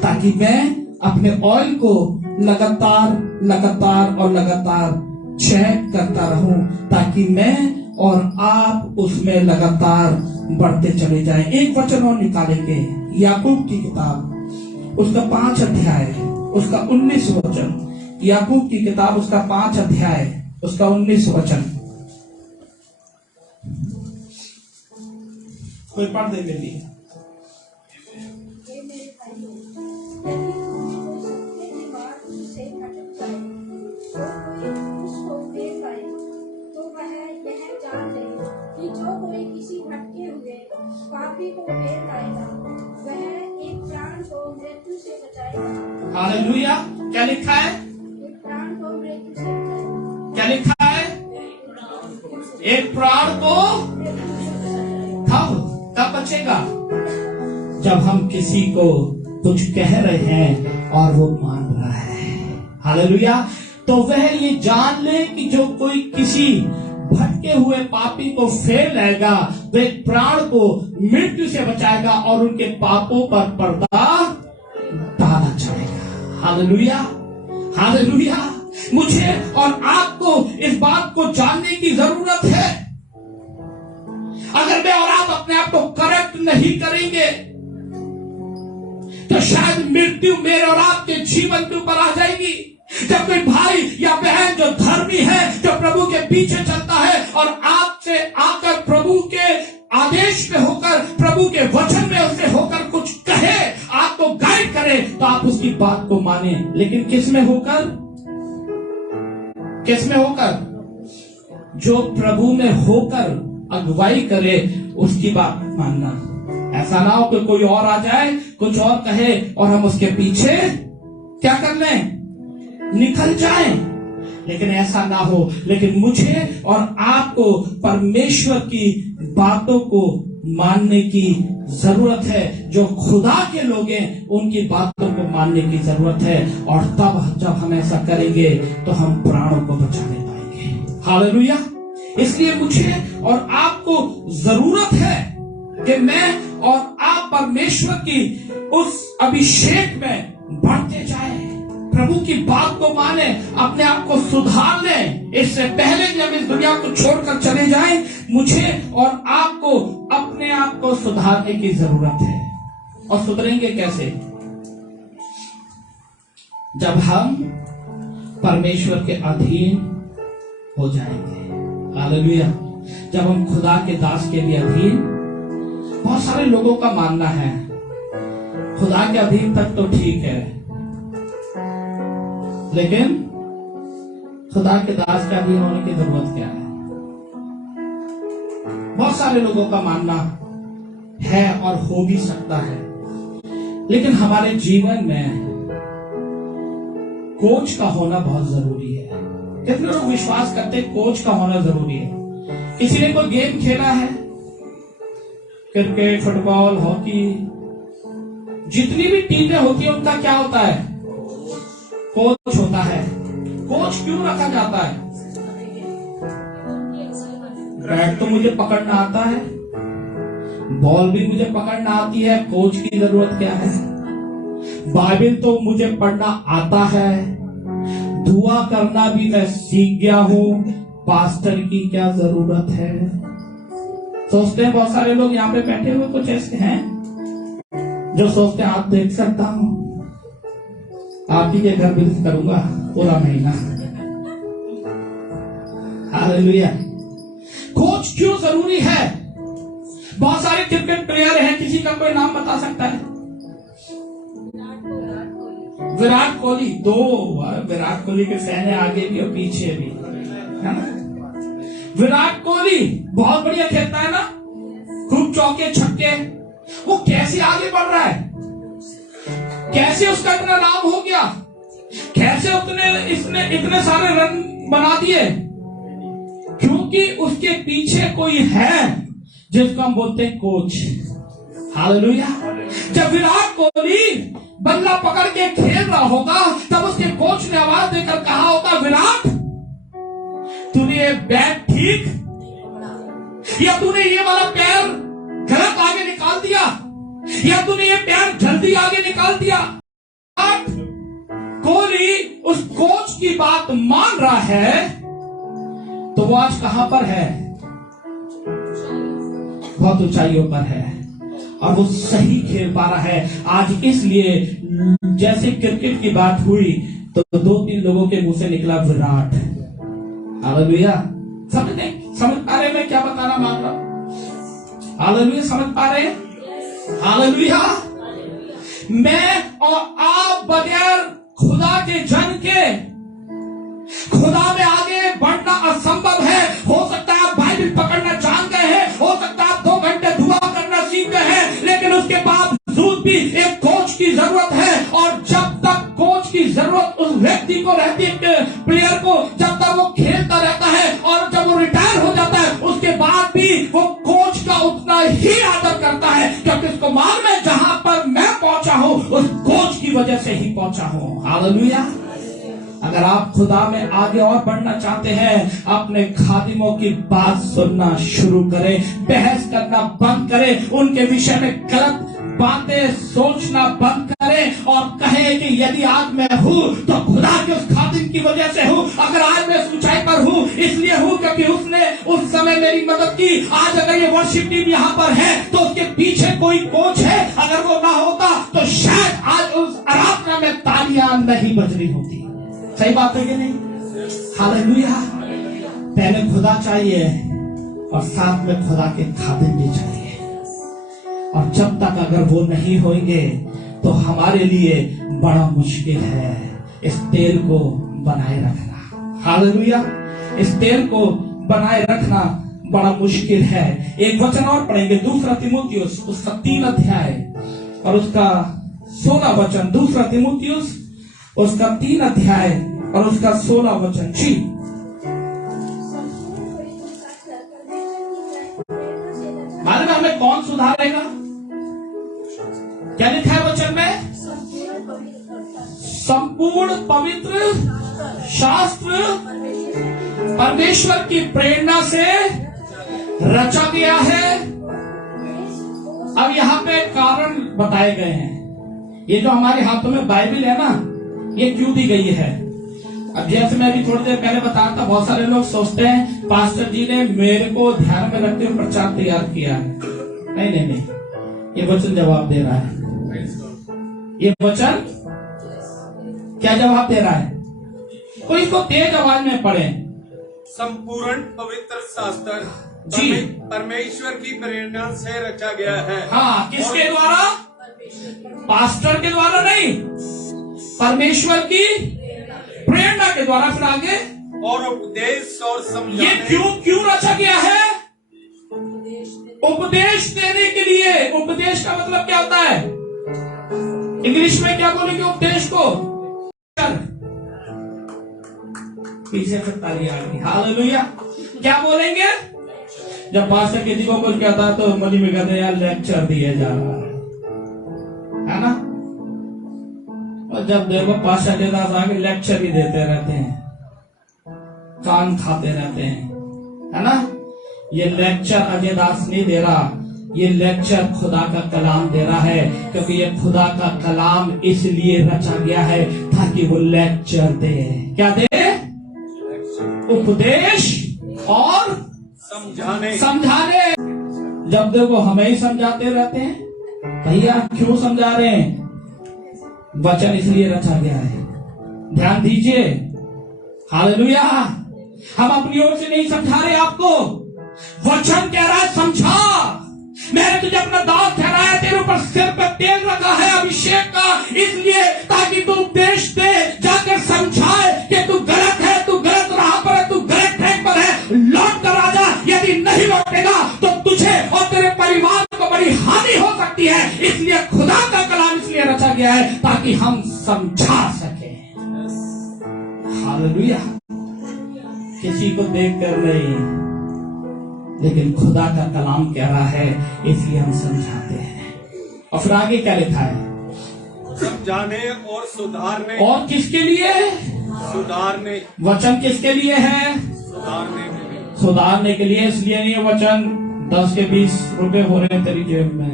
ताकि मैं अपने ऑयल को लगातार लगातार और लगातार चेक करता रहूं, ताकि मैं और आप उसमें लगातार बढ़ते चले जाएं। एक वचन और निकालेंगे, याकूब की किताब उसका 5 अध्याय उसका 19 वचन। याकूब की किताब उसका 5 अध्याय उसका 19 वचन। कोई पढ़ दे मेरे लिए। पापी को फेर लाएगा, वह एक प्राण को मृत्यु से बचाएगा। हालेलुया। क्या लिखा है? एक प्राण को मृत्यु से बचाएगा। क्या लिखा है? एक प्राण को कब बचेगा? जब हम किसी को कुछ कह रहे हैं और वो मान रहा है। हालेलुया। तो वह ये जान ले कि जो कोई किसी भटके हुए पापी को फेर लाएगा, वे प्राण को मृत्यु से बचाएगा और उनके पापों पर पर्दा डाला जाएगा। Hallelujah, hallelujah. मुझे और आपको इस बात को जानने की जरूरत है। अगर मैं और आप अपने आप को करेक्ट नहीं करेंगे तो शायद मृत्यु मेरे और आपके जीवन के ऊपर आ जाएगी। जब कोई भाई या बहन जो धर्मी है, जो प्रभु के पीछे चलता है और आपसे आकर प्रभु के आदेश में होकर, प्रभु के वचन में उससे होकर कुछ कहे, आपको गाइड करे, तो आप उसकी बात को माने। लेकिन किस में होकर? किस में होकर? जो प्रभु में होकर अगुवाई करे उसकी बात मानना। ऐसा ना हो कि कोई और आ जाए, कुछ और कहे और हम उसके पीछे क्या कर लें? निकल जाएं। लेकिन ऐसा ना हो। लेकिन मुझे और आपको परमेश्वर की बातों को मानने की जरूरत है। जो खुदा के लोग हैं उनकी बातों को मानने की जरूरत है। और तब जब हम ऐसा करेंगे तो हम प्राणों को बचाने पाएंगे। हालेलुया। इसलिए मुझे और आपको जरूरत है कि मैं और आप परमेश्वर की उस अभिषेक में बढ़ते जाएं, प्रभु की बात को माने, अपने आप को सुधार लें। इससे पहले कि हम इस दुनिया को छोड़कर चले जाएं, मुझे और आपको अपने आप को सुधारने की जरूरत है। और सुधरेंगे कैसे? जब हम परमेश्वर के अधीन हो जाएंगे। हालेलुया। जब हम खुदा के दास के लिए अधीन, बहुत सारे लोगों का मानना है खुदा के अधीन तक तो ठीक है, लेकिन खुदा के दास के अधीन होने की जरूरत क्या है? बहुत सारे लोगों का मानना है और हो भी सकता है, लेकिन हमारे जीवन में कोच का होना बहुत जरूरी है। कितने लोग विश्वास करते हैं कोच का होना जरूरी है? किसी ने कोई गेम खेला है, क्रिकेट, फुटबॉल, हॉकी, जितनी भी टीमें होती है उनका क्या होता है? कोच होता है। कोच क्यों रखा जाता है? बैट तो मुझे पकड़ना आता है, बॉल भी मुझे पकड़ना आती है, कोच की जरूरत क्या है? बाइबल तो मुझे पढ़ना आता है, दुआ करना भी मैं सीख गया हूं, पास्टर की क्या जरूरत है? सोचते हैं बहुत सारे लोग यहाँ पे बैठे हुए कुछ ऐसे हैं जो सोचते हैं आप देख सकता हूं, आप ही के घर विजिट करूंगा पूरा महीना। हालेलुया। कोच क्यों जरूरी है? बहुत सारे क्रिकेट प्लेयर हैं, किसी का कोई नाम बता सकता है? विराट कोहली। दो विराट कोहली के फैन है, आगे भी और पीछे भी, है ना? विराट कोहली बहुत बढ़िया खेलता है ना, खूब चौके छक्के। वो कैसे आगे बढ़ रहा है? कैसे उसका इतना नाम हो गया? कैसे इसने इतने सारे रन बना दिए? क्योंकि उसके पीछे कोई है जिसको हम बोलते हैं कोच। हालेलुया। जब विराट कोहली बल्ला पकड़ के खेल रहा होगा तब उसके कोच ने आवाज देकर कहा होगा, विराट तूने ये बैट ठीक, या तूने ये वाला पैर गलत आगे निकाल दिया, या तूने ये पैर जल्दी आगे निकाल दिया। कोहली उस कोच की बात मान रहा है तो वो आज कहां पर है? बहुत ऊंचाइयों पर है और वो सही खेल पा रहा है आज। इसलिए जैसे क्रिकेट की बात हुई तो 2-3 लोगों के मुंह से निकला विराट। हालेलुया। समझ पा रहे मैं क्या बताना मांग रहा हूं? हालेलुया। समझ पा रहे? हालेलुया। मैं और आप बगैर खुदा के जन के खुदा में आगे बढ़ना असंभव है। हो सकता है आप बाइबल पकड़ना जान गए हैं, हो सकता है आप 2 घंटे दुआ करना सीख गए हैं, लेकिन उसके बावजूद भी एक कोच की जरूरत है। और जब तक कोच की जरूरत उस व्यक्ति को रहती है, प्लेयर को, जब तक वो खेलता रहता है और जब वो रिटायर हो जाता है उसके बाद भी वो कोच का उतना ही आदर करता है, क्योंकि उसको मालूम है जहां पर मैं पहुंचा हूं उस कोच की वजह से ही पहुंचा हूं। हालेलुया। अगर आप खुदा में आगे और बढ़ना चाहते हैं, अपने खादिमों की बात सुनना शुरू करें, बहस करना बंद करें, उनके विषय में गलत बातें सोचना बंद करें और कहें कि यदि आज मैं हूँ तो खुदा के उस खादिम की वजह से हूँ। अगर आज मैं ऊंचाई पर हूँ इसलिए हूँ क्योंकि उसने उस समय मेरी मदद की। आज अगर ये वर्शिप टीम यहाँ पर है तो उसके पीछे कोई कोच है, अगर वो ना होता तो शायद आज उस आराधना में तालियां नहीं बज रही होती। सही बात है कि नहीं? हालेलुया। पहले खुदा चाहिए और साथ में खुदा के खादिम भी चाहिए, और जब तक अगर वो नहीं होंगे तो हमारे लिए बड़ा मुश्किल है इस तेल को बनाए रखना। हालेलुया। इस तेल को बनाए रखना बड़ा मुश्किल है। एक वचन और पढ़ेंगे, दूसरा तीमुथियुस उसका 3 अध्याय और उसका 16 वचन। दूसरा तीमुथियुस उसका 3 अध्याय और उसका 16 वचन। जी, मालूम है हमें कौन सुधारेगा? क्या लिखा है वचन में? संपूर्ण पवित्र शास्त्र परमेश्वर की प्रेरणा से रचा गया है। अब यहाँ पे कारण बताए गए हैं। ये जो हमारे हाथों में बाइबल है ना, ये क्यों दी गई है? अब जैसे मैं अभी थोड़ी देर पहले बताया था, बहुत सारे लोग सोचते हैं पास्टर जी ने मेरे को ध्यान में रखते हुए प्रचार तैयार किया है। नहीं नहीं नहीं, ये वचन जवाब दे रहा है। ये वचन क्या जवाब दे रहा है? कोई इसको तेज आवाज में पढ़े। संपूर्ण पवित्र शास्त्र जी। परमेश्वर की प्रेरणा से रचा गया है। हाँ, किसके द्वारा? पास्टर के द्वारा नहीं, परमेश्वर की प्रेरणा के द्वारा। फिर आगे, और उपदेश और ये समझाने क्यों रचा गया है? उपदेश देने के लिए। उपदेश का मतलब क्या होता है? इंग्लिश में क्या बोलेंगे उपदेश को? पीछे से ताली आ गई। हालेलुया। क्या बोलेंगे? जब पास्टर किसी को कुछ कहता है तो मनी में कहते हैं यार लेक्चर दिया जा रहा है ना? और जब देखो पास्टर के दास आगे लेक्चर ही देते रहते हैं, कान खाते रहते हैं, है ना? ये लेक्चर अजय दास नहीं दे रहा, ये लेक्चर खुदा का कलाम दे रहा है, क्योंकि ये खुदा का कलाम इसलिए रचा गया है ताकि वो लेक्चर दे। क्या दे? उपदेश और समझाने। जब देखो हमें ही समझाते रहते हैं, भैया क्यों समझा रहे हैं? वचन इसलिए रचा गया है। ध्यान दीजिए। हालेलुया। हम अपनी ओर से नहीं समझा रहे आपको, वचन कह रहा है समझा। मैंने तुझे अपना दास ठहराया, तेरे ऊपर सिर पर तेल रखा है अभिषेक का, इसलिए ताकि तू उपदेश दे, जाकर समझाए कि तू गलत है, तू गलत राह पर है, तू गलत ट्रैक पर है, लौट कर आजा। यदि नहीं लौटेगा तो तुझे और तेरे परिवार को बड़ी हानि हो सकती है। इसलिए खुदा का कलाम इसलिए रचा गया है ताकि हम समझा सके। हालेलुया। किसी को देखकर नहीं, लेकिन खुदा का कलाम कह रहा है इसलिए हम समझाते हैं। और फिर आगे क्या लिखा है? समझाने और सुधारने। और किसके लिए? सुधारने। वचन किसके लिए है? सुधारने के लिए। सुधारने के लिए। इसलिए नहीं वचन 10 के 20 रुपए हो रहे हैं तेरी जेब में,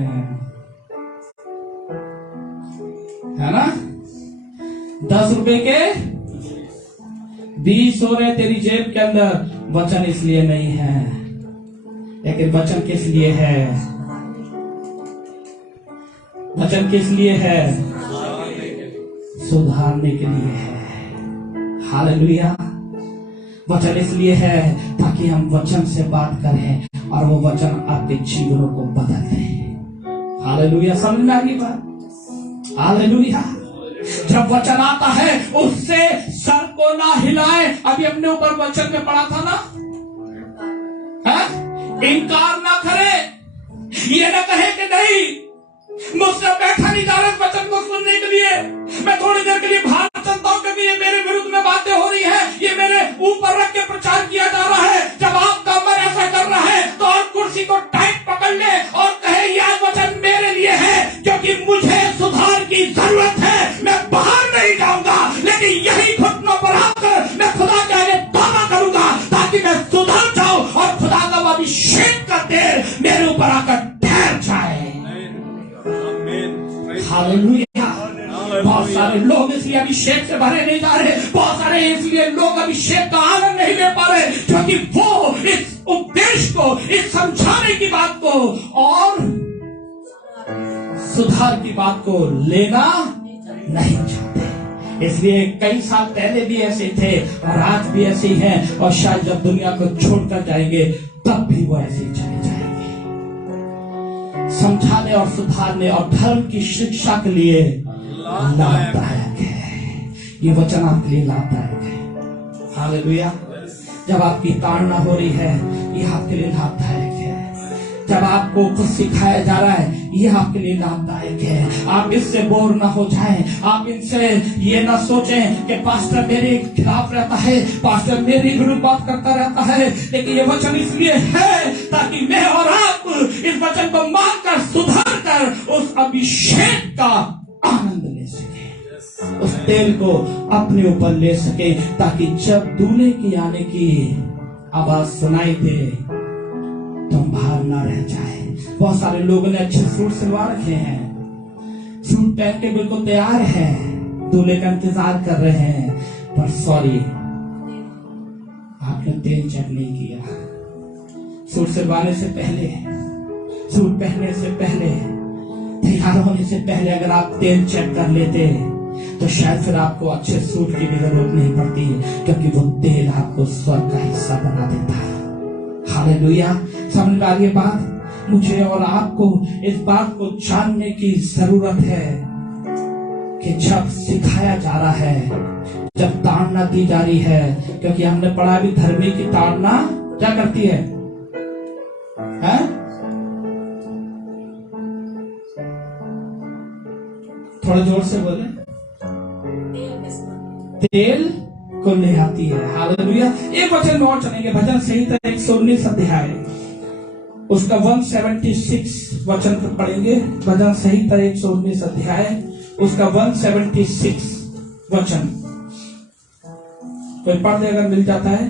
है ना? 10 रुपए के 20 हो रहे तेरी जेब के अंदर। वचन इसलिए नहीं है, लेकिन वचन किस लिए है? वचन किस लिए है? सुधारने के लिए है। हालेलुया। वचन इसलिए है ताकि हम वचन से बात करें और वो वचन आपके जीवनों को बदल दे। हालेलुया। समझ में आ गई बात? हालेलुया। जब वचन आता है उससे सर को ना हिलाए। अभी अपने ऊपर वचन में पढ़ा था ना, है? इनकार ना करे, ये ना कहे कि नहीं मुझसे बैठा नहीं जा रहा वचन को सुनने के लिए, मैं थोड़ी देर के लिए बाहर चलता हूँ क्योंकि ये मेरे विरुद्ध में बातें हो रही है, ये मेरे ऊपर रख के प्रचार किया जा रहा है। जब आपका मन ऐसा कर रहा है तो और कुर्सी को टाइट पकड़ ले और कहे यह वचन मेरे लिए है, क्योंकि मुझे सुधार की जरूरत है। मैं बाहर नहीं जाऊंगा, लेकिन यही घुटनों पर अभिषेक का तेल मेरे ऊपर आकर ठहर जाए। हालेलुया। बहुत सारे लोग इसलिए अभिषेक से भरे नहीं जा रहे, बहुत सारे इसलिए लोग अभिषेक का आनंद नहीं ले पा रहे क्योंकि वो इस उपदेश को, इस समझाने की बात को और सुधार की बात को लेना नहीं चाहते। इसलिए कई साल पहले भी ऐसे थे और आज भी ऐसे ही हैं, और शायद जब दुनिया को छोड़कर जाएंगे तब भी वो ऐसे ही चले जाएंगे। समझाने और सुधारने और धर्म की शिक्षा के लिए लाभदायक है। ये वचन आपके लिए लाभदायक है। हालेलुया। जब आपकी ताड़ना हो रही है, ये आपके लिए लाभदायक है। जब आपको कुछ सिखाया जा रहा है, ये आपके लिए लाभदायक है। आप इससे बोर ना हो जाएं। आप इनसे ये ना सोचें कि पास्टर मेरे खिलाफ रहता है, पास्टर मेरे विरुद्ध बात करता रहता है। लेकिन ये वचन इसलिए है ताकि मैं और आप इस वचन को मानकर, सुधार कर उस अभिषेक का आनंद ले सके, उस तेल को अपने ऊपर ले सके, ताकि जब दूल्हे के आने की आवाज सुनाई दे तुम बाहर ना रह जाए। बहुत सारे लोगों ने अच्छे सूट सिलवा रखे हैं, सूट पहन के बिल्कुल तैयार है, दूल्हे का इंतजार कर रहे हैं, पर सॉरी आपने तेल चेक नहीं किया। सूट सिलवाने से पहले, सूट पहनने से पहले, तैयार होने से पहले अगर आप तेल चेक कर लेते तो शायद फिर आपको अच्छे सूट की भी जरूरत नहीं पड़ती, क्योंकि वो तेल आपको स्वर्ग का हिस्सा बना देता है। हालेलुया। समझ में आ रही बात? मुझे और आपको इस बात को जानने की जरूरत है कि जब सिखाया जा रहा है, जब ताड़ना दी जा रही है, क्योंकि हमने पढ़ा भी धर्मी की ताड़ना क्या करती है? थोड़ा जोर से बोले। तेल को ले आती है। हालेलुया। एक वचन में और चलेंगे, भजन संहिता 119 अध्याय, उसका 176 वचन पर पढ़ेंगे। भजन संहिता 119 अध्याय, उसका 176 वचन कोई पढ़ दे अगर मिल जाता है।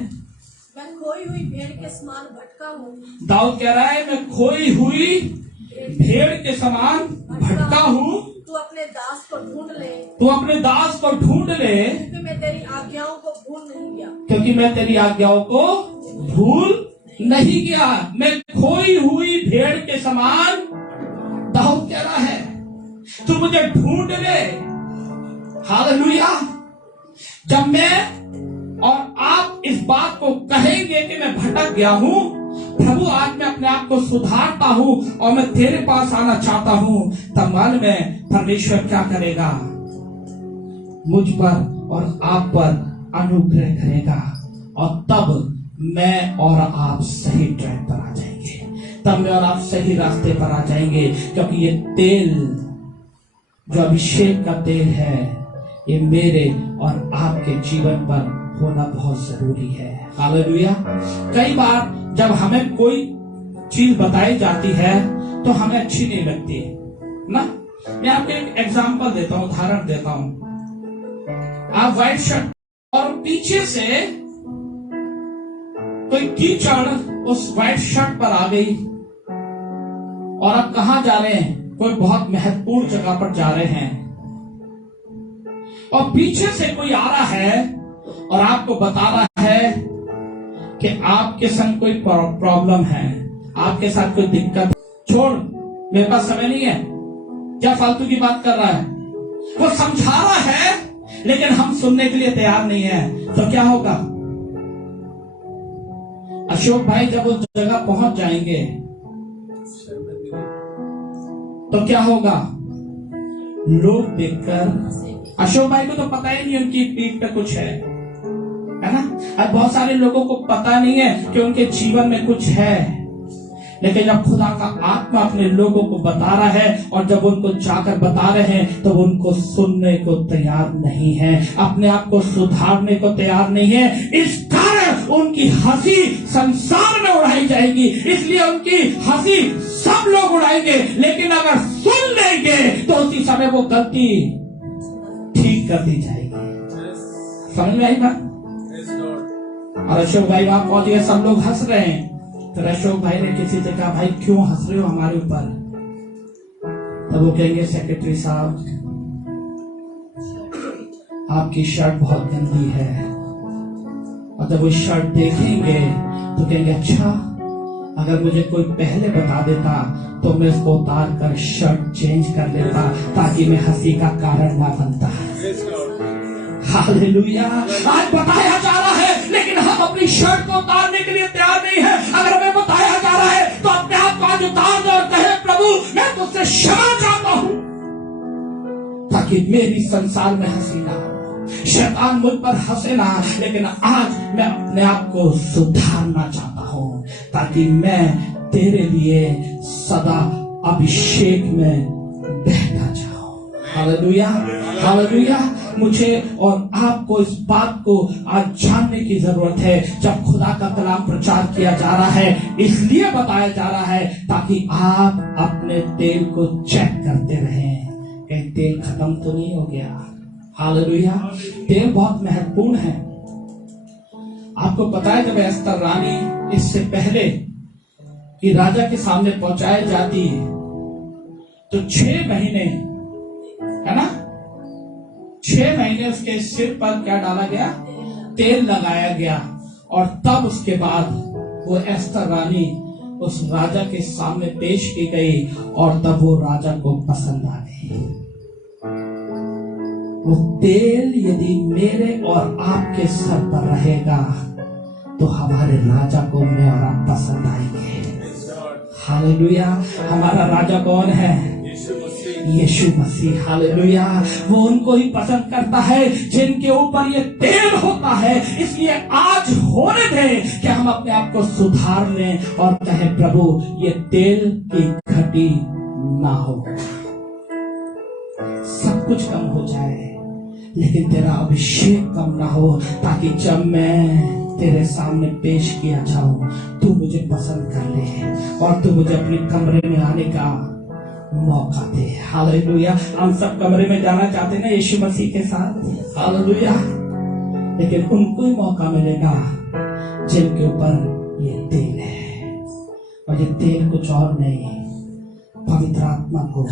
मैं खोई हुई भेड़ के समान भटका हूँ। दाऊद कह रहा है मैं खोई हुई भेड़ के समान भटका हूँ। तू अपने दास को ढूंढ ले, तू अपने दास को ढूंढ ले, क्योंकि मैं तेरी आज्ञाओं को भूल नहीं गया। क्योंकि मैं तेरी आज्ञाओं को भूल नहीं गया। मैं खोई हुई भेड़ के समान, दाऊद कह रहा है तू मुझे ढूंढ ले। हालेलुया। जब मैं और आप इस बात को कहेंगे कि मैं भटक गया हूँ, प्रभु आज मैं अपने आप को सुधारता हूँ और मैं तेरे पास आना चाहता हूँ, तब मालूम है परमेश्वर क्या करेगा? मुझ पर और आप पर अनुग्रह करेगा, और तब मैं और आप सही ट्रैक पर आ जाएंगे, तब मैं और आप सही रास्ते पर आ जाएंगे। क्योंकि ये तेल जो अभिषेक का तेल है, ये मेरे और आपके जीवन पर होना बहुत जरूरी है। हालेलुया। कई बार जब हमें कोई चीज बताई जाती है तो हमें अच्छी नहीं लगती ना। मैं आपको एक एग्जांपल देता हूँ, उदाहरण देता हूँ। आप व्हाइट शर्ट और पीछे से कोई कीचड़ उस व्हाइट शर्ट पर आ गई और आप कहाँ जा रहे हैं? कोई बहुत महत्वपूर्ण जगह पर जा रहे हैं, और पीछे से कोई आ रहा है और आपको बता रहा है कि आपके संग कोई प्रॉब्लम है, आपके साथ कोई दिक्कत। छोड़, मेरे पास समय नहीं है, क्या फालतू की बात कर रहा है? वो समझा रहा है लेकिन हम सुनने के लिए तैयार नहीं है, तो क्या होगा? अशोक भाई जब उस जगह पहुंच जाएंगे तो क्या होगा? लोग देखकर, अशोक भाई को तो पता ही नहीं उनकी पीठ पे कुछ है ना। अब बहुत सारे लोगों को पता नहीं है कि उनके जीवन में कुछ है, लेकिन जब खुदा का आत्मा अपने लोगों को बता रहा है और जब उनको जाकर बता रहे हैं तो उनको सुनने को तैयार नहीं है, अपने आप को सुधारने को तैयार नहीं है। इस कारण उनकी हंसी संसार में उड़ाई जाएगी, इसलिए उनकी हंसी सब लोग उड़ाएंगे, लेकिन अगर सुन लेंगे तो उसी समय वो गलती ठीक कर दी जाएगी। समझ में आई बात? और अशोक भाई वहां पहुंच गए, सब लोग हंस रहे हैं, तो अशोक भाई ने किसी से कहा, भाई क्यों हंस रहे हो हमारे ऊपर? तब वो कहेंगे, सेक्रेटरी साहब आपकी शर्ट बहुत गंदी है। और जब वो शर्ट देखेंगे तो कहेंगे, अच्छा अगर मुझे कोई पहले बता देता तो मैं इसको उतार कर शर्ट चेंज कर लेता ताकि मैं हंसी का कारण ना बनता। हालेलुया। आज बताया जा रहा है लेकिन हम अपनी शर्ट को उतारने के लिए तैयार नहीं है। अगर हमें बताया जा रहा है तो अपने आप को आज उतार दो और कहे, प्रभु मैं तुझसे क्षमा चाहता हूं ताकि मेरी संसार में हंसी ना हो, शैतान मुझ पर हंसे ना। लेकिन आज मैं अपने आप को सुधारना चाहता हूं ताकि मैं तेरे लिए सदा अभिषेक में बहता जाऊं। Hallelujah, hallelujah. मुझे और आपको इस बात को आज जानने की जरूरत है। जब खुदा का कलाम प्रचार किया जा रहा है इसलिए बताया जा रहा है ताकि आप अपने तेल को चेक करते रहें, कहीं तेल खत्म तो नहीं हो गया। हालेलुया। तेल बहुत महत्वपूर्ण है। आपको पता है जब एस्तर रानी इससे पहले कि राजा के सामने पहुंचाई जाती तो 6 महीने, है ना, 6 महीने उसके सिर पर क्या डाला गया? तेल लगाया गया। और तब उसके बाद वो एस्तर रानी उस राजा के सामने पेश की गई और तब वो राजा को पसंद आ गई। वो तेल यदि मेरे और आपके सर पर रहेगा तो हमारे राजा को मैं और आप पसंद आएंगे। हालेलुया। हमारा राजा कौन है? यीशु मसीह। हालेलुया। वो उनको ही पसंद करता है जिनके ऊपर ये तेल होता है। इसलिए आज होने दें कि हम अपने आप को सुधार लें और कहें, प्रभु ये तेल की घटी ना हो, सब कुछ कम हो जाए लेकिन तेरा अभिषेक कम ना हो, ताकि जब मैं तेरे सामने पेश किया जाऊं तू मुझे पसंद कर ले और तू मुझे अपने कमरे में आने का मौका दे। हालेलुया। हम सब कमरे में जाना चाहते ना यीशु मसीह के साथ। हालेलुया। लेकिन उनको ही मौका मिलेगा जिनके ऊपर ये तेल है। और ये तेल कुछ और नहीं, पवित्र आत्मा को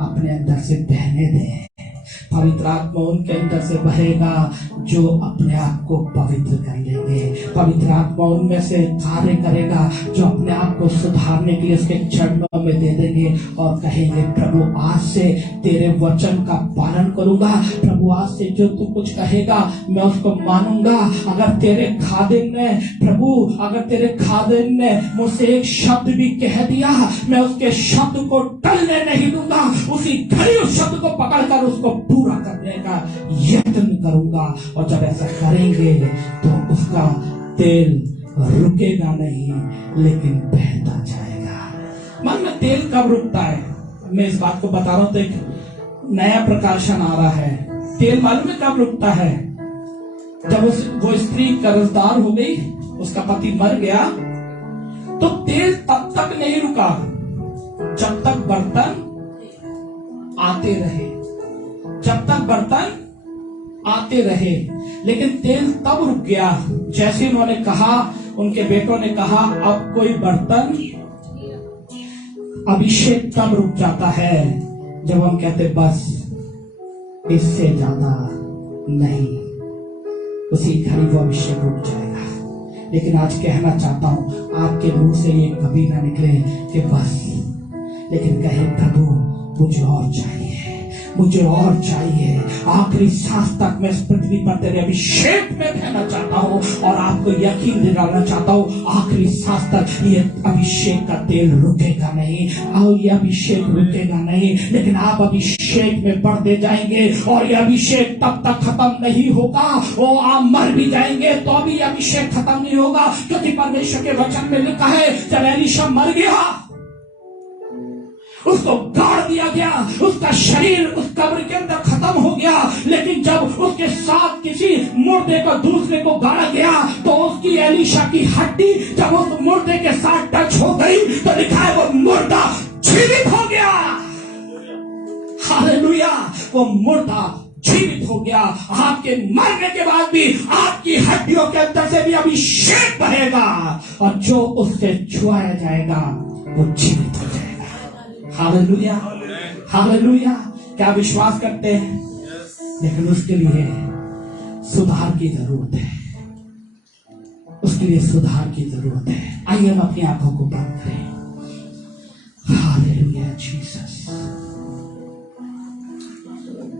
अपने अंदर से बहने दें। पवित्र आत्मा उनके अंदर से बहेगा जो अपने आप को पवित्र कर लेंगे। पवित्र आत्मा उनमें से कार्य करेगा जो अपने आप को सुधारने के लिए उसके चरणों में दे देंगे और कहेंगे, प्रभु आज से तेरे वचन का पालन करूंगा। प्रभु आज से जो तू कुछ कहेगा मैं उसको मानूंगा। अगर तेरे खादिम ने, प्रभु अगर तेरे खादिम ने मुझसे एक शब्द भी कह दिया मैं उसके शब्द को टलने नहीं दूंगा। उसी घड़ी उस शब्द को पकड़कर उसको पूरा करने का यत्न करूंगा। और जब ऐसा करेंगे तो उसका तेल रुकेगा नहीं लेकिन बहता जाएगा। मन में तेल कब रुकता है? मैं इस बात को बता रहा हूं तो एक नया प्रकाशन आ रहा है। तेल मालूम है कब रुकता है? जब वो स्त्री कर्जदार हो गई, उसका पति मर गया, तो तेल तब तक नहीं रुका जब तक बर्तन आते रहे, जब तक बर्तन आते रहे। लेकिन तेल तब रुक गया जैसे उन्होंने कहा, उनके बेटों ने कहा अब कोई बर्तन, अभिषेक तब रुक जाता है जब हम कहते बस इससे ज्यादा नहीं, उसी घड़ी वो अभिषेक रुक जाएगा। लेकिन आज कहना चाहता हूं आपके मुंह से ये कभी ना निकले कि बस, लेकिन कहे प्रभु मुझे और चाहिए, मुझे और चाहिए। आखिरी सांस तक मैं इस पृथ्वी पर तेरे अभिषेक में रहना चाहता हूँ और आपको यकीन दिलाना चाहता हूँ आखिरी सांस तक ये अभिषेक का तेल रुकेगा नहीं और ये अभिषेक रुकेगा नहीं, लेकिन आप अभिषेक में बढ़ते जाएंगे और ये अभिषेक तब तक खत्म नहीं होगा। वो आप मर भी जाएंगे तो भी अभिषेक खत्म नहीं होगा, क्योंकि परमेश्वर के वचन में लिखा है जब एलीशा मर गया उसको गाड़ दिया गया, उसका शरीर उस कब्र के अंदर खत्म हो गया। लेकिन जब उसके साथ किसी मुर्दे को दूसरे को गाड़ा गया तो उसकी एलीशा की हड्डी जब उस मुर्दे के साथ टच हो गई तो लिखा है वो मुर्दा जीवित हो गया। हालेलुया। वो मुर्दा जीवित हो गया, आपके मरने के बाद भी आपकी हड्डियों के अंदर से भी अभिषेक बहेगा और जो उससे छुआया जाएगा वो जीवित हो जाएगा। Hallelujah, hallelujah. क्या विश्वास करते हैं? लेकिन उसके लिए सुधार की जरूरत है, उसके लिए सुधार की जरूरत है। आइए हम अपनी आंखों को बंद करें। Hallelujah Jesus.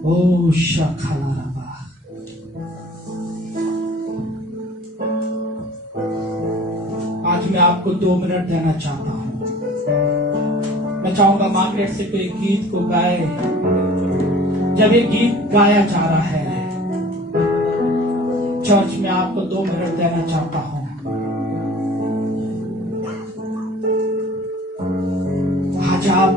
ओ शखलारबा। आज मैं आपको 2 मिनट देना चाहता हूं। मैं चाहूंगा मार्केट से कोई गीत को गाए। जब ये गीत गाया जा रहा है चर्च में, आपको 2 मिनट देना चाहता हूं। आज आप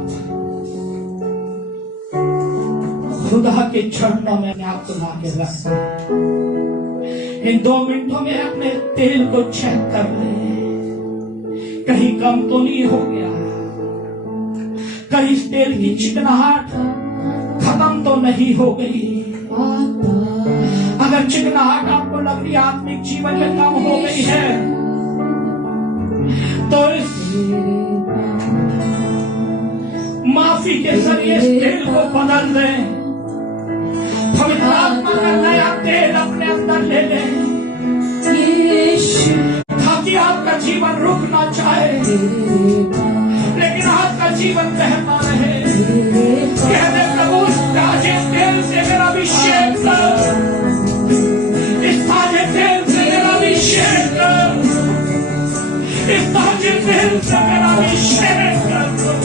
खुदा के चरणों में आपको ला के रख दें। इन 2 मिनटों में अपने तेल को चेक कर ले, कहीं कम तो नहीं हो गया, कहीं इस तेल की चिकनाहट खत्म तो नहीं हो गई। अगर चिकनाहट आपको लग रही आत्मिक जीवन में कम हो गई है तो इस माफी के जरिए इस तेल को बदल दें। पवित्र आत्मा का नया तेल अपने अंदर ले लें ताकि आपका जीवन रुक ना चाहे लेकिन आपका जीवन बहता रहे। कहते प्रभु इस ताजे तेल से मेरा अभिषेक कर, इस ताजे तेल से मेरा अभिषेक कर, इस ताजे तेल से मेरा अभिषेक कर।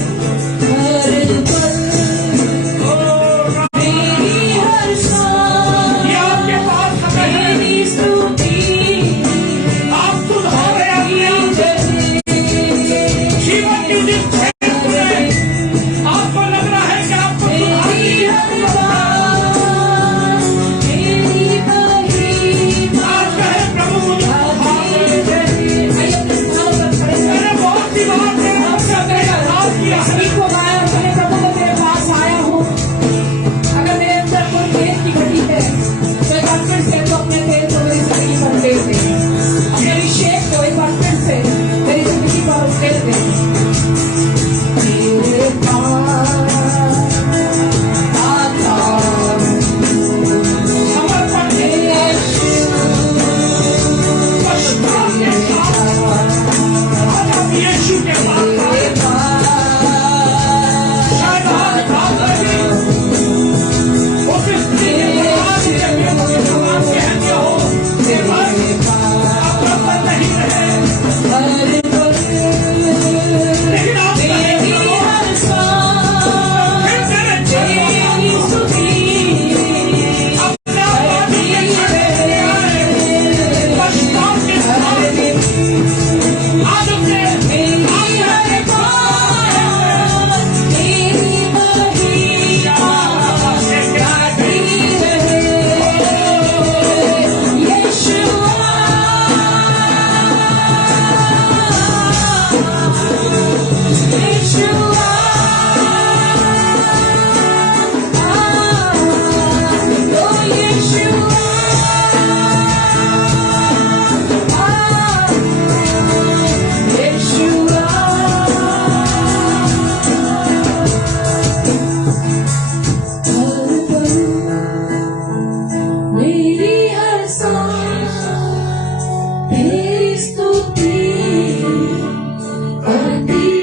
तेरी स्तुति करती